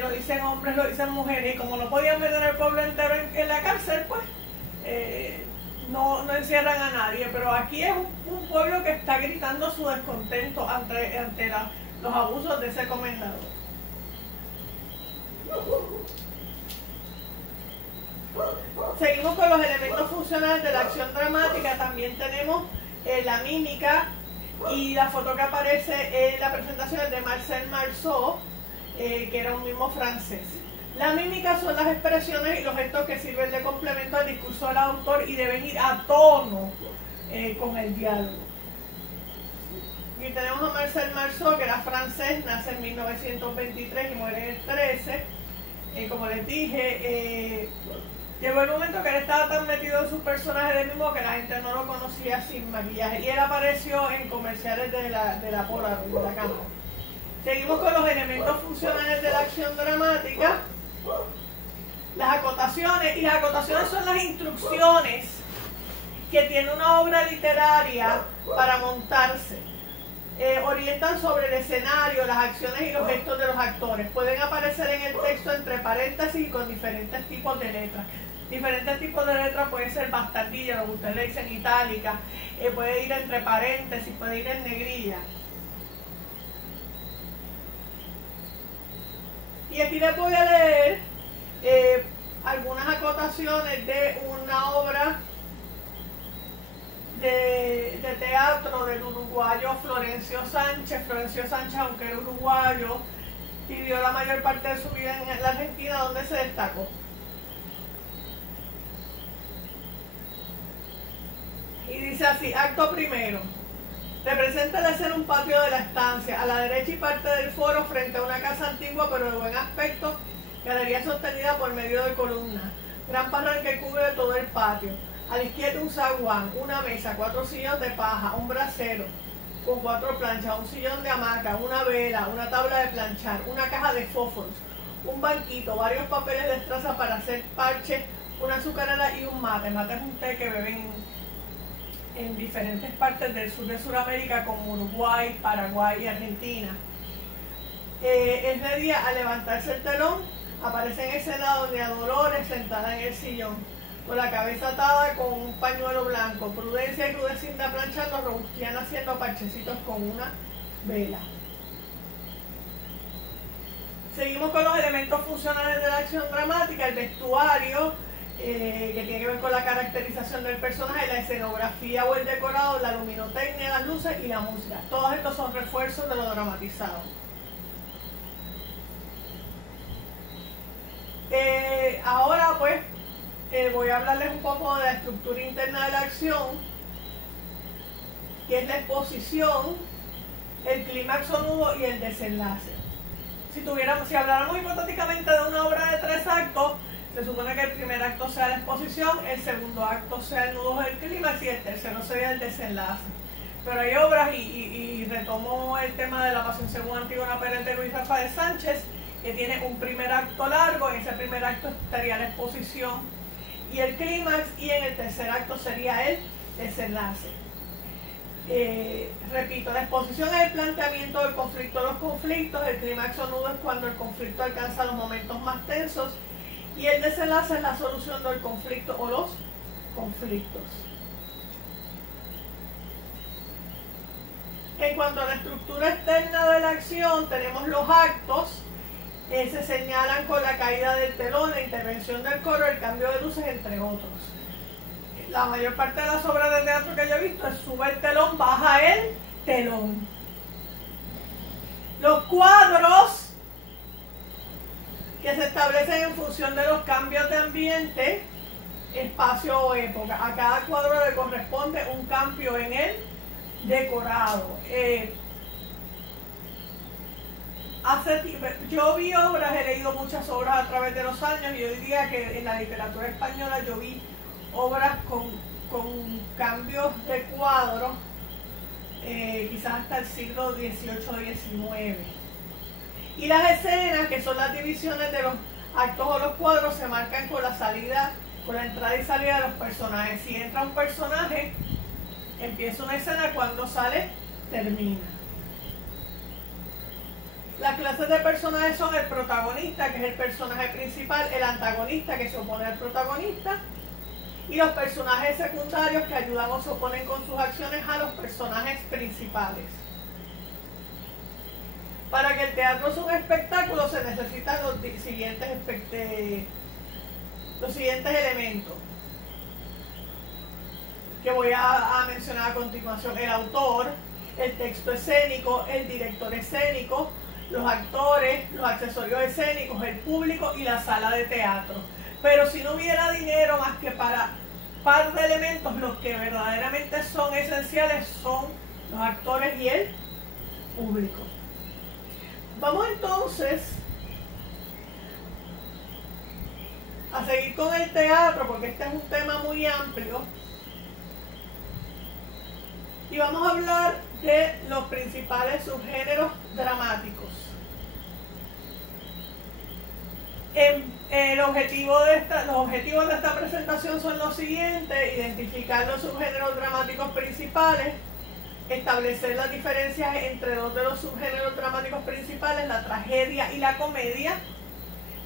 lo dicen hombres, lo dicen mujeres, y como no podían meter al pueblo entero en la cárcel, pues no encierran a nadie. Pero aquí es un pueblo que está gritando su descontento ante los abusos de ese comendador. Seguimos con los elementos funcionales de la acción dramática. También tenemos la mímica y la foto que aparece en la presentación de Marcel Marceau, que era un mismo francés. La mímica son las expresiones y los gestos que sirven de complemento al discurso del autor y deben ir a tono con el diálogo. Aquí tenemos a Marcel Marceau, que era francés, nace en 1923 y muere en el 13. Como les dije, llegó el momento que él estaba tan metido en su personaje de mismo que la gente no lo conocía sin maquillaje, y él apareció en comerciales de la Polar, de la cámara. Seguimos con los elementos funcionales de la acción dramática. Las acotaciones, y las acotaciones son las instrucciones que tiene una obra literaria para montarse. Orientan sobre el escenario, las acciones y los gestos de los actores. Pueden aparecer en el texto entre paréntesis y con diferentes tipos de letras. Diferentes tipos de letras puede ser bastardilla, lo que ustedes le dicen itálica, puede ir entre paréntesis, puede ir en negrilla. Y aquí les voy a leer algunas acotaciones de una obra de teatro del uruguayo Florencio Sánchez. Florencio Sánchez, aunque era uruguayo, vivió la mayor parte de su vida en la Argentina, donde se destacó. Y dice así: acto primero. Representa la escena un patio de la estancia, a la derecha y parte del foro frente a una casa antigua pero de buen aspecto, galería sostenida por medio de columnas, gran parral que cubre todo el patio. A la izquierda un zaguán, una mesa, 4 sillones de paja, un brasero con 4 planchas, un sillón de hamaca, una vela, una tabla de planchar, una caja de fósforos, un banquito, varios papeles de estraza para hacer parches, una azucarera y un mate. Mate es un té que beben en diferentes partes del sur de Sudamérica como Uruguay, Paraguay y Argentina. Es de día. Al levantarse el telón aparece en escena doña Dolores sentada en el sillón con la cabeza atada con un pañuelo blanco. Prudencia y Rudecindo planchando, Robustiana haciendo parchecitos con una vela. Seguimos con los elementos funcionales de la acción dramática: el vestuario, que tiene que ver con la caracterización del personaje, la escenografía o el decorado, la luminotecnia, las luces y la música. Todos estos son refuerzos de lo dramatizado. Ahora pues voy a hablarles un poco de la estructura interna de la acción, que es la exposición, el clímax o nudo y el desenlace. Si habláramos hipotéticamente de una obra de 3 actos, se supone que el primer acto sea la exposición, el segundo acto sea el nudo del clímax y el tercero sería el desenlace. Pero hay obras, y retomo el tema de La Pasión según Antígona Pérez de Luis Rafael Sánchez, que tiene un primer acto largo. En ese primer acto estaría la exposición y el clímax, y en el tercer acto sería el desenlace. Repito, la exposición es el planteamiento del conflicto o los conflictos, el clímax o nudo es cuando el conflicto alcanza los momentos más tensos, y el desenlace es la solución del conflicto o los conflictos. En cuanto a la estructura externa de la acción, tenemos los actos, se señalan con la caída del telón, la intervención del coro, el cambio de luces, entre otros. La mayor parte de las obras de teatro que yo he visto es sube el telón, baja el telón. Los cuadros, que se establecen en función de los cambios de ambiente, espacio o época. A cada cuadro le corresponde un cambio en el decorado. Yo vi obras, he leído muchas obras a través de los años, y yo diría que en la literatura española yo vi obras con cambios de cuadro, quizás hasta el siglo XVIII o XIX. Y las escenas, que son las divisiones de los actos o los cuadros, se marcan con la salida, con la entrada y salida de los personajes. Si entra un personaje, empieza una escena; cuando sale, termina. Las clases de personajes son el protagonista, que es el personaje principal, el antagonista, que se opone al protagonista, y los personajes secundarios, que ayudan o se oponen con sus acciones a los personajes principales. Para que el teatro sea un espectáculo se necesitan los siguientes elementos, que voy a mencionar a continuación: el autor, el texto escénico, el director escénico, los actores, los accesorios escénicos, el público y la sala de teatro. Pero si no hubiera dinero más que para par de elementos, los que verdaderamente son esenciales son los actores y el público. Vamos entonces a seguir con el teatro, porque este es un tema muy amplio, y vamos a hablar de los principales subgéneros dramáticos. Los objetivos de esta presentación son los siguientes: identificar los subgéneros dramáticos principales, establecer las diferencias entre dos de los subgéneros dramáticos principales, la tragedia y la comedia,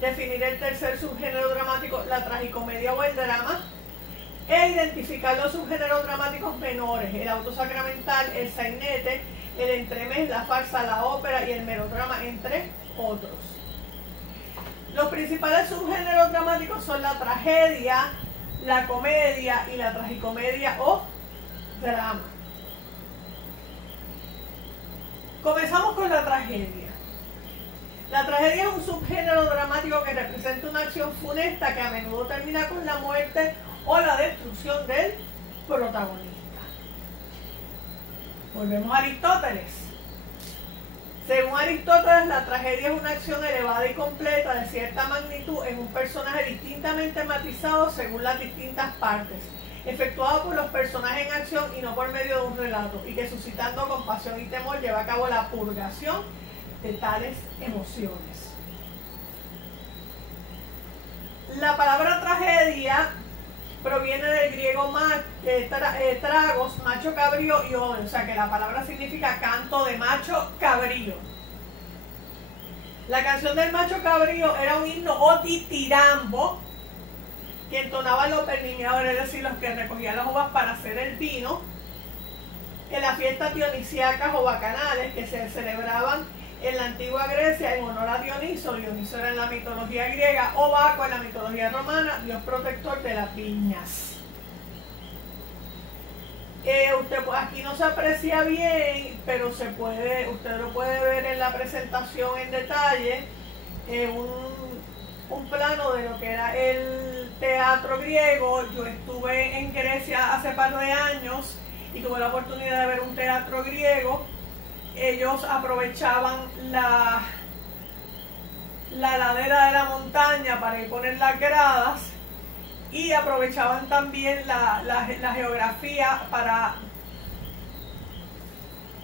definir el tercer subgénero dramático, la tragicomedia o el drama, e identificar los subgéneros dramáticos menores, el auto sacramental, el sainete, el entremés, la farsa, la ópera y el melodrama, entre otros. Los principales subgéneros dramáticos son la tragedia, la comedia y la tragicomedia o drama. Comenzamos con la tragedia. La tragedia es un subgénero dramático que representa una acción funesta que a menudo termina con la muerte o la destrucción del protagonista. Volvemos a Aristóteles. Según Aristóteles, la tragedia es una acción elevada y completa de cierta magnitud en un personaje distintamente matizado según las distintas partes, efectuado por los personajes en acción y no por medio de un relato, y que suscitando compasión y temor lleva a cabo la purgación de tales emociones. La palabra tragedia proviene del griego tragos, macho cabrío y odio, o sea que la palabra significa canto de macho cabrío. La canción del macho cabrío era un himno o ditirambo que entonaban los perniñadores, es decir, los que recogían las uvas para hacer el vino, en las fiestas dionisíacas o bacanales que se celebraban en la antigua Grecia en honor a Dioniso. Dioniso era en la mitología griega, o Baco en la mitología romana, dios protector de las viñas. Aquí no se aprecia bien, pero usted lo puede ver en la presentación en detalle, un plano de lo que era el teatro griego. Yo estuve en Grecia hace par de años y tuve la oportunidad de ver un teatro griego. Ellos aprovechaban la ladera de la montaña para ir poner las gradas, y aprovechaban también la geografía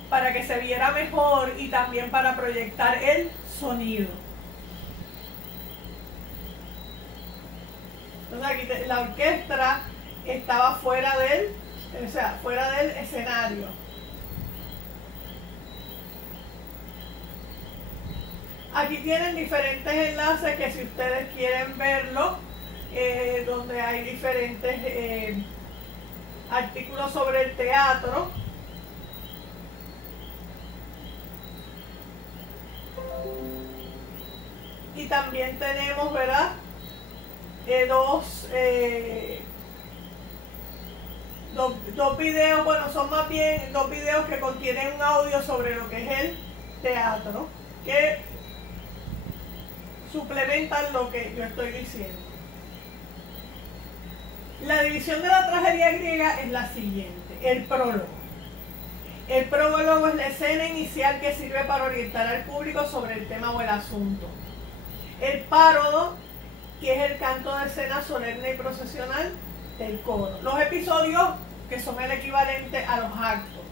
para que se viera mejor y también para proyectar el sonido. Entonces aquí la orquesta estaba fuera del escenario. Aquí tienen diferentes enlaces que si ustedes quieren verlo, donde hay diferentes artículos sobre el teatro. Y también tenemos, ¿verdad? Dos videos, bueno, son más bien dos videos que contienen un audio sobre lo que es el teatro, que suplementan lo que yo estoy diciendo. La división de la tragedia griega es la siguiente: el prólogo. El prólogo es la escena inicial que sirve para orientar al público sobre el tema o el asunto. El párodo, que es el canto de escena solemne y procesional del coro. Los episodios, que son el equivalente a los actos.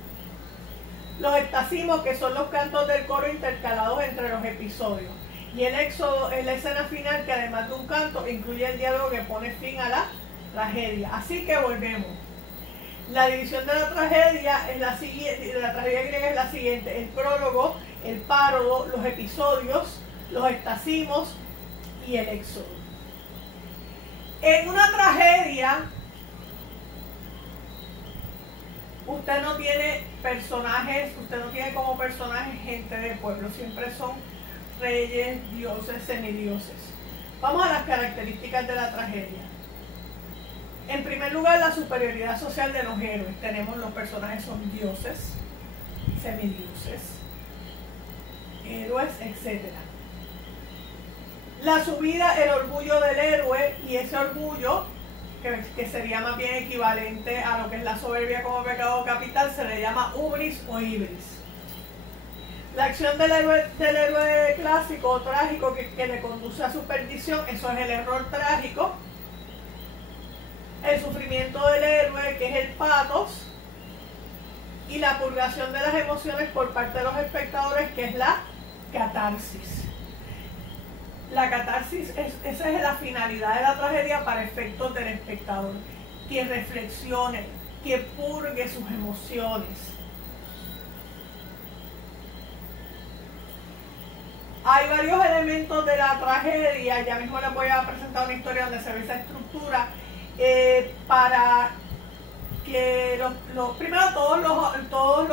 Los estasimos, que son los cantos del coro intercalados entre los episodios. Y el éxodo es la escena final, que además de un canto incluye el diálogo que pone fin a la tragedia. Así que volvemos. La división de la tragedia es la siguiente, la tragedia griega es la siguiente: el prólogo, el párodo, los episodios, los estasimos y el éxodo. En una tragedia, usted no tiene personajes, usted no tiene como personajes gente de pueblo, siempre son reyes, dioses, semidioses. Vamos a las características de la tragedia. En primer lugar, la superioridad social de los héroes. Tenemos los personajes son dioses, semidioses, héroes, etc. La subida, el orgullo del héroe, y ese orgullo, que sería más bien equivalente a lo que es la soberbia como pecado capital, se le llama ubris o ibris. La acción del héroe clásico o trágico que le conduce a su perdición, eso es el error trágico. El sufrimiento del héroe, que es el patos, y la purgación de las emociones por parte de los espectadores, que es la catarsis. La catarsis, esa es la finalidad de la tragedia para efectos del espectador, que reflexione, que purgue sus emociones. Hay varios elementos de la tragedia, ya mismo les voy a presentar una historia donde se ve esa estructura, para que primero todos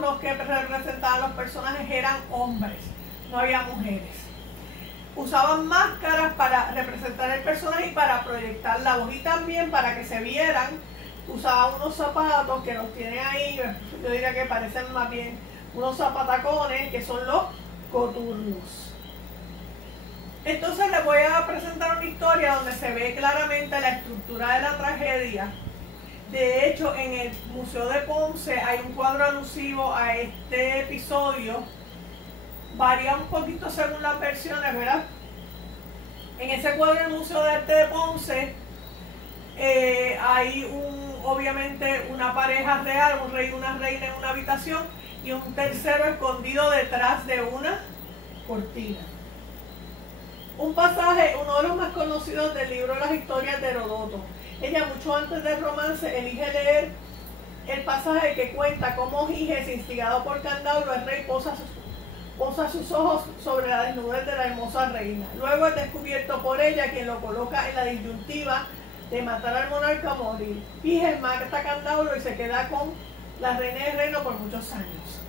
los que representaban los personajes eran hombres, no había mujeres. Usaban máscaras para representar el personaje y para proyectar la voz, y también para que se vieran usaban unos zapatos que los tienen ahí, yo diría que parecen más bien unos zapatacones, que son los coturnos. Entonces les voy a presentar una historia donde se ve claramente la estructura de la tragedia. De hecho, en el Museo de Ponce hay un cuadro alusivo a este episodio. Varía un poquito según las versiones, ¿verdad? En ese cuadro del Museo de Arte de Ponce hay obviamente una pareja real, un rey y una reina en una habitación y un tercero escondido detrás de una cortina. Un pasaje, uno de los más conocidos del libro Las Historias de Heródoto. Ella, mucho antes del romance, elige leer el pasaje que cuenta cómo Giges, instigado por Candaulo, el rey posa sus ojos sobre la desnudez de la hermosa reina. Luego es descubierto por ella, quien lo coloca en la disyuntiva de matar al monarca o morir. Giges mata a Candaulo y se queda con la reina del reino por muchos años.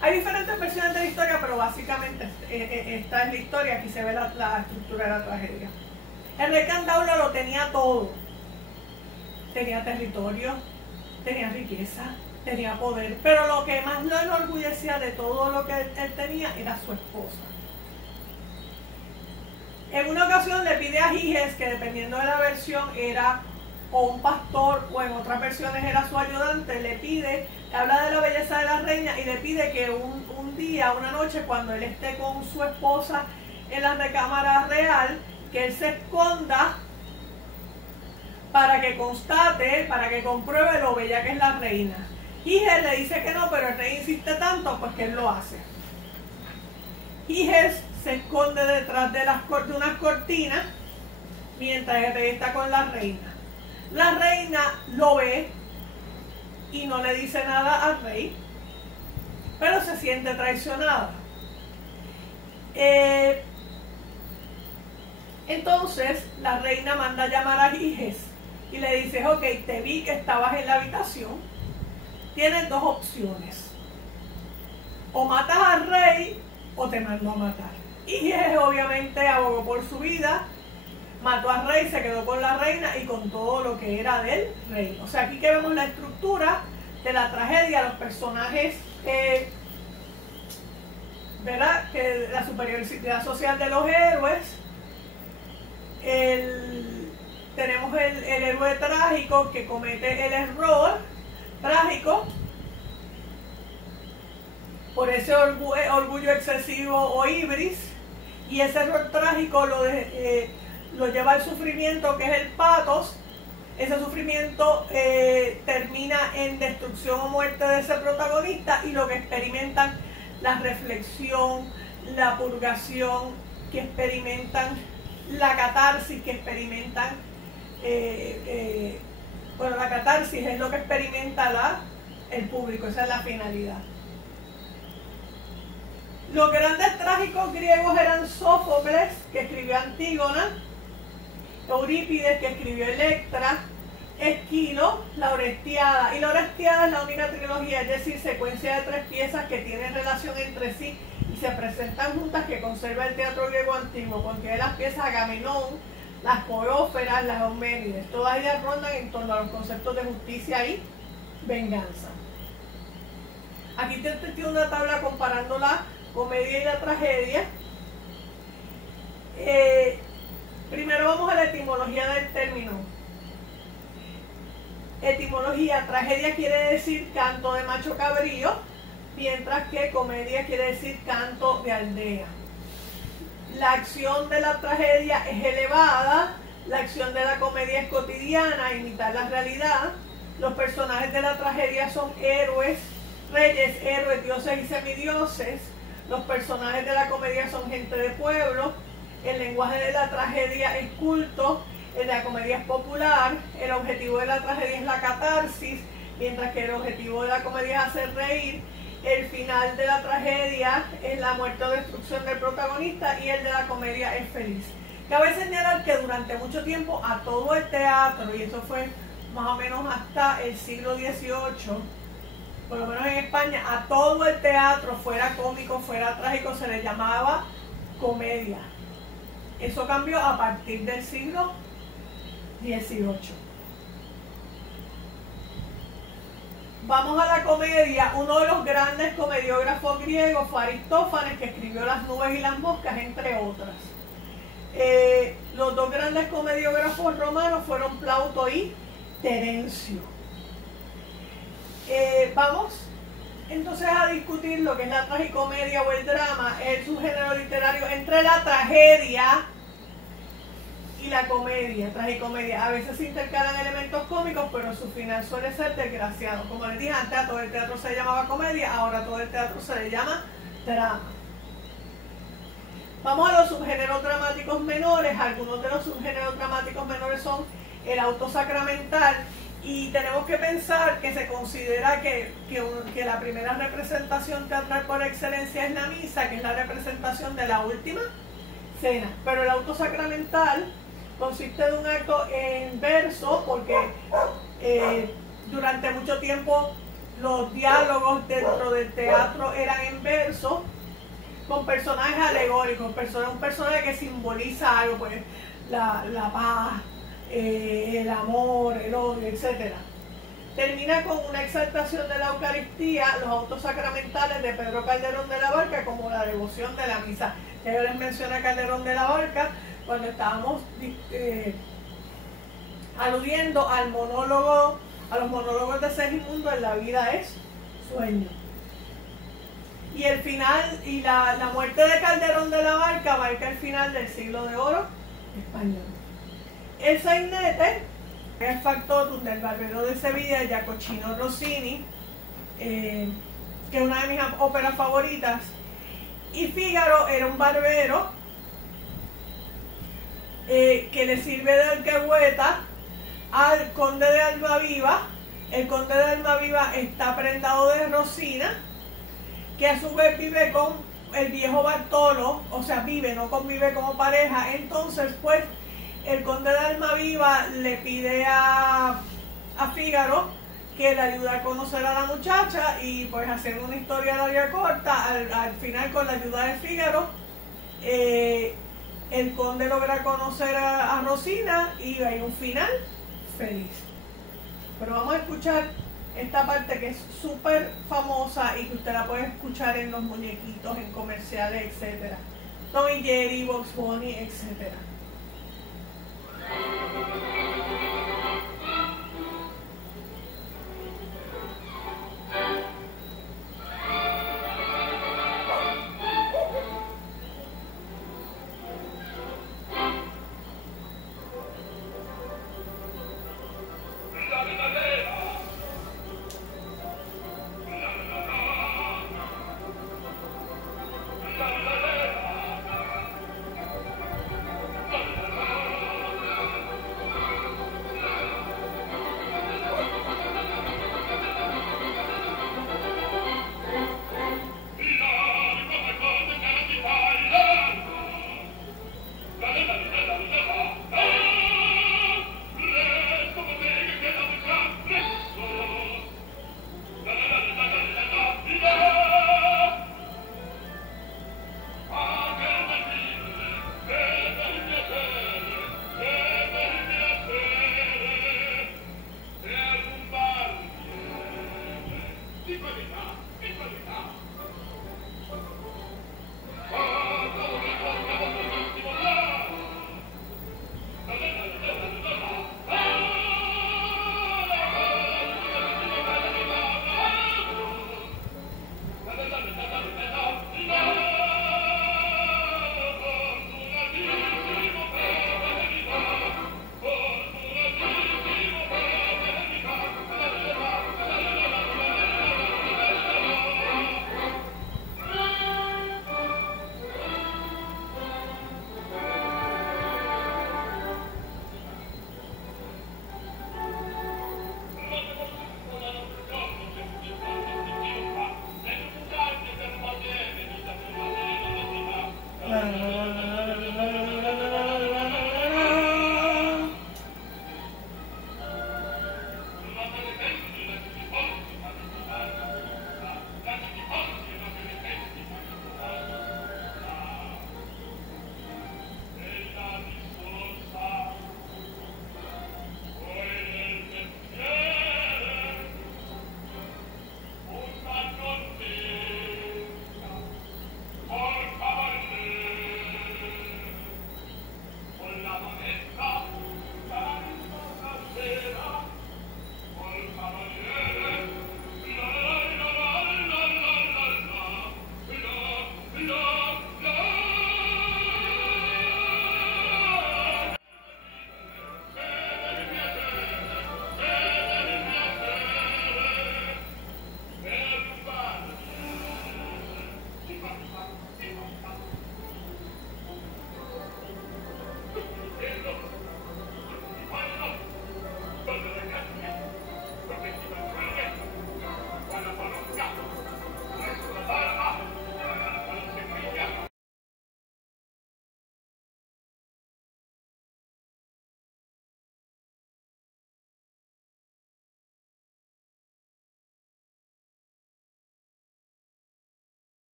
Hay diferentes versiones de la historia, pero básicamente esta es la historia. Aquí se ve la estructura de la tragedia. El rey Candaulo lo tenía todo. Tenía territorio, tenía riqueza, tenía poder, pero lo que más lo enorgullecía de todo lo que él tenía era su esposa. En una ocasión le pide a Giges, que dependiendo de la versión era o un pastor o en otras versiones era su ayudante, le habla de la belleza de la reina y le pide que un día, una noche, cuando él esté con su esposa en la recámara real, que él se esconda para que constate, para que compruebe lo bella que es la reina. Giges le dice que no, pero el rey insiste tanto, pues que él lo hace. Giges se esconde detrás de unas cortinas mientras el rey está con la reina. La reina lo ve y no le dice nada al rey, pero se siente traicionada. Entonces la reina manda a llamar a Giges y le dice: ok, te vi que estabas en la habitación, tienes dos opciones, o matas al rey o te mando a matar. Y Giges obviamente abogó por su vida, mató al rey, se quedó con la reina y con todo lo que era del rey. O sea, aquí que vemos la estructura de la tragedia, los personajes, ¿verdad? Que la superioridad social de los héroes, tenemos el héroe trágico que comete el error trágico por ese orgullo excesivo o ibris, y ese error trágico lo lleva al sufrimiento, que es el patos. Ese sufrimiento termina en destrucción o muerte de ese protagonista, y lo que experimentan, la reflexión, la purgación, que experimentan la catarsis, que experimentan, bueno, la catarsis es lo que experimenta el público, esa es la finalidad. Los grandes trágicos griegos eran Sófocles, que escribió Antígona, Eurípides, que escribió Electra, Esquilo, la Orestiada. Y la Orestiada es la única trilogía, es decir, secuencia de 3 piezas que tienen relación entre sí y se presentan juntas, que conserva el teatro griego antiguo. Contiene las piezas Agamenón, las Coróferas, las Euménides. Todas ellas rondan en torno a los conceptos de justicia y venganza. Aquí tiene una tabla comparando la comedia y la tragedia. Primero vamos a la etimología del término. Etimología: tragedia quiere decir canto de macho cabrío, mientras que comedia quiere decir canto de aldea. La acción de la tragedia es elevada, la acción de la comedia es cotidiana, imitar la realidad. Los personajes de la tragedia son héroes, reyes, héroes, dioses y semidioses. Los personajes de la comedia son gente de pueblo. El lenguaje de la tragedia es culto, el de la comedia es popular. El objetivo de la tragedia es la catarsis, mientras que el objetivo de la comedia es hacer reír. El final de la tragedia es la muerte o destrucción del protagonista, y el de la comedia es feliz. Cabe señalar que durante mucho tiempo a todo el teatro, y eso fue más o menos hasta el siglo XVIII, por lo menos en España, a todo el teatro, fuera cómico, fuera trágico, se le llamaba comedia. Eso cambió a partir del siglo XVIII. Vamos a la comedia. Uno de los grandes comediógrafos griegos fue Aristófanes, que escribió Las nubes y las moscas, entre otras. Los dos grandes comediógrafos romanos fueron Plauto y Terencio. Vamos entonces a discutir lo que es la tragicomedia o el drama, el subgénero literario entre la tragedia y la comedia, tragicomedia. A veces se intercalan elementos cómicos, pero su final suele ser desgraciado. Como les dije antes, a todo el teatro se le llamaba comedia, ahora a todo el teatro se le llama drama. Vamos a los subgéneros dramáticos menores. Algunos de los subgéneros dramáticos menores son el auto sacramental, y tenemos que pensar que se considera que la primera representación teatral por excelencia es la misa, que es la representación de la última cena. Pero el auto sacramental consiste de un acto en verso, porque durante mucho tiempo los diálogos dentro del teatro eran en verso, con personajes alegóricos, un personaje que simboliza algo, pues la paz, el amor, el odio, etc. Termina con una exaltación de la Eucaristía, los autos sacramentales de Pedro Calderón de la Barca, como la devoción de la misa. Ya yo les mencioné a Calderón de la Barca cuando estábamos aludiendo a los monólogos de Segismundo en La vida es sueño. Y el final, y la muerte de Calderón de la Barca marca el final del siglo de oro español. El sainete, el factotum del Barbero de Sevilla, Giacochino Rossini, que es una de mis óperas favoritas. Y Fígaro era un barbero que le sirve de alcahueta al conde de Almaviva. El conde de Almaviva está prendado de Rosina, que a su vez vive con el viejo Bartolo, o sea, no convive como pareja. Entonces, pues, el conde de Almaviva le pide a Fígaro que le ayude a conocer a la muchacha, y pues hacer una historia larga corta, al final, con la ayuda de Fígaro, el conde logra conocer a Rosina y hay un final feliz. Pero vamos a escuchar esta parte que es súper famosa y que usted la puede escuchar en los muñequitos, en comerciales, etc. Tom y Jerry, Bugs Bunny, etc.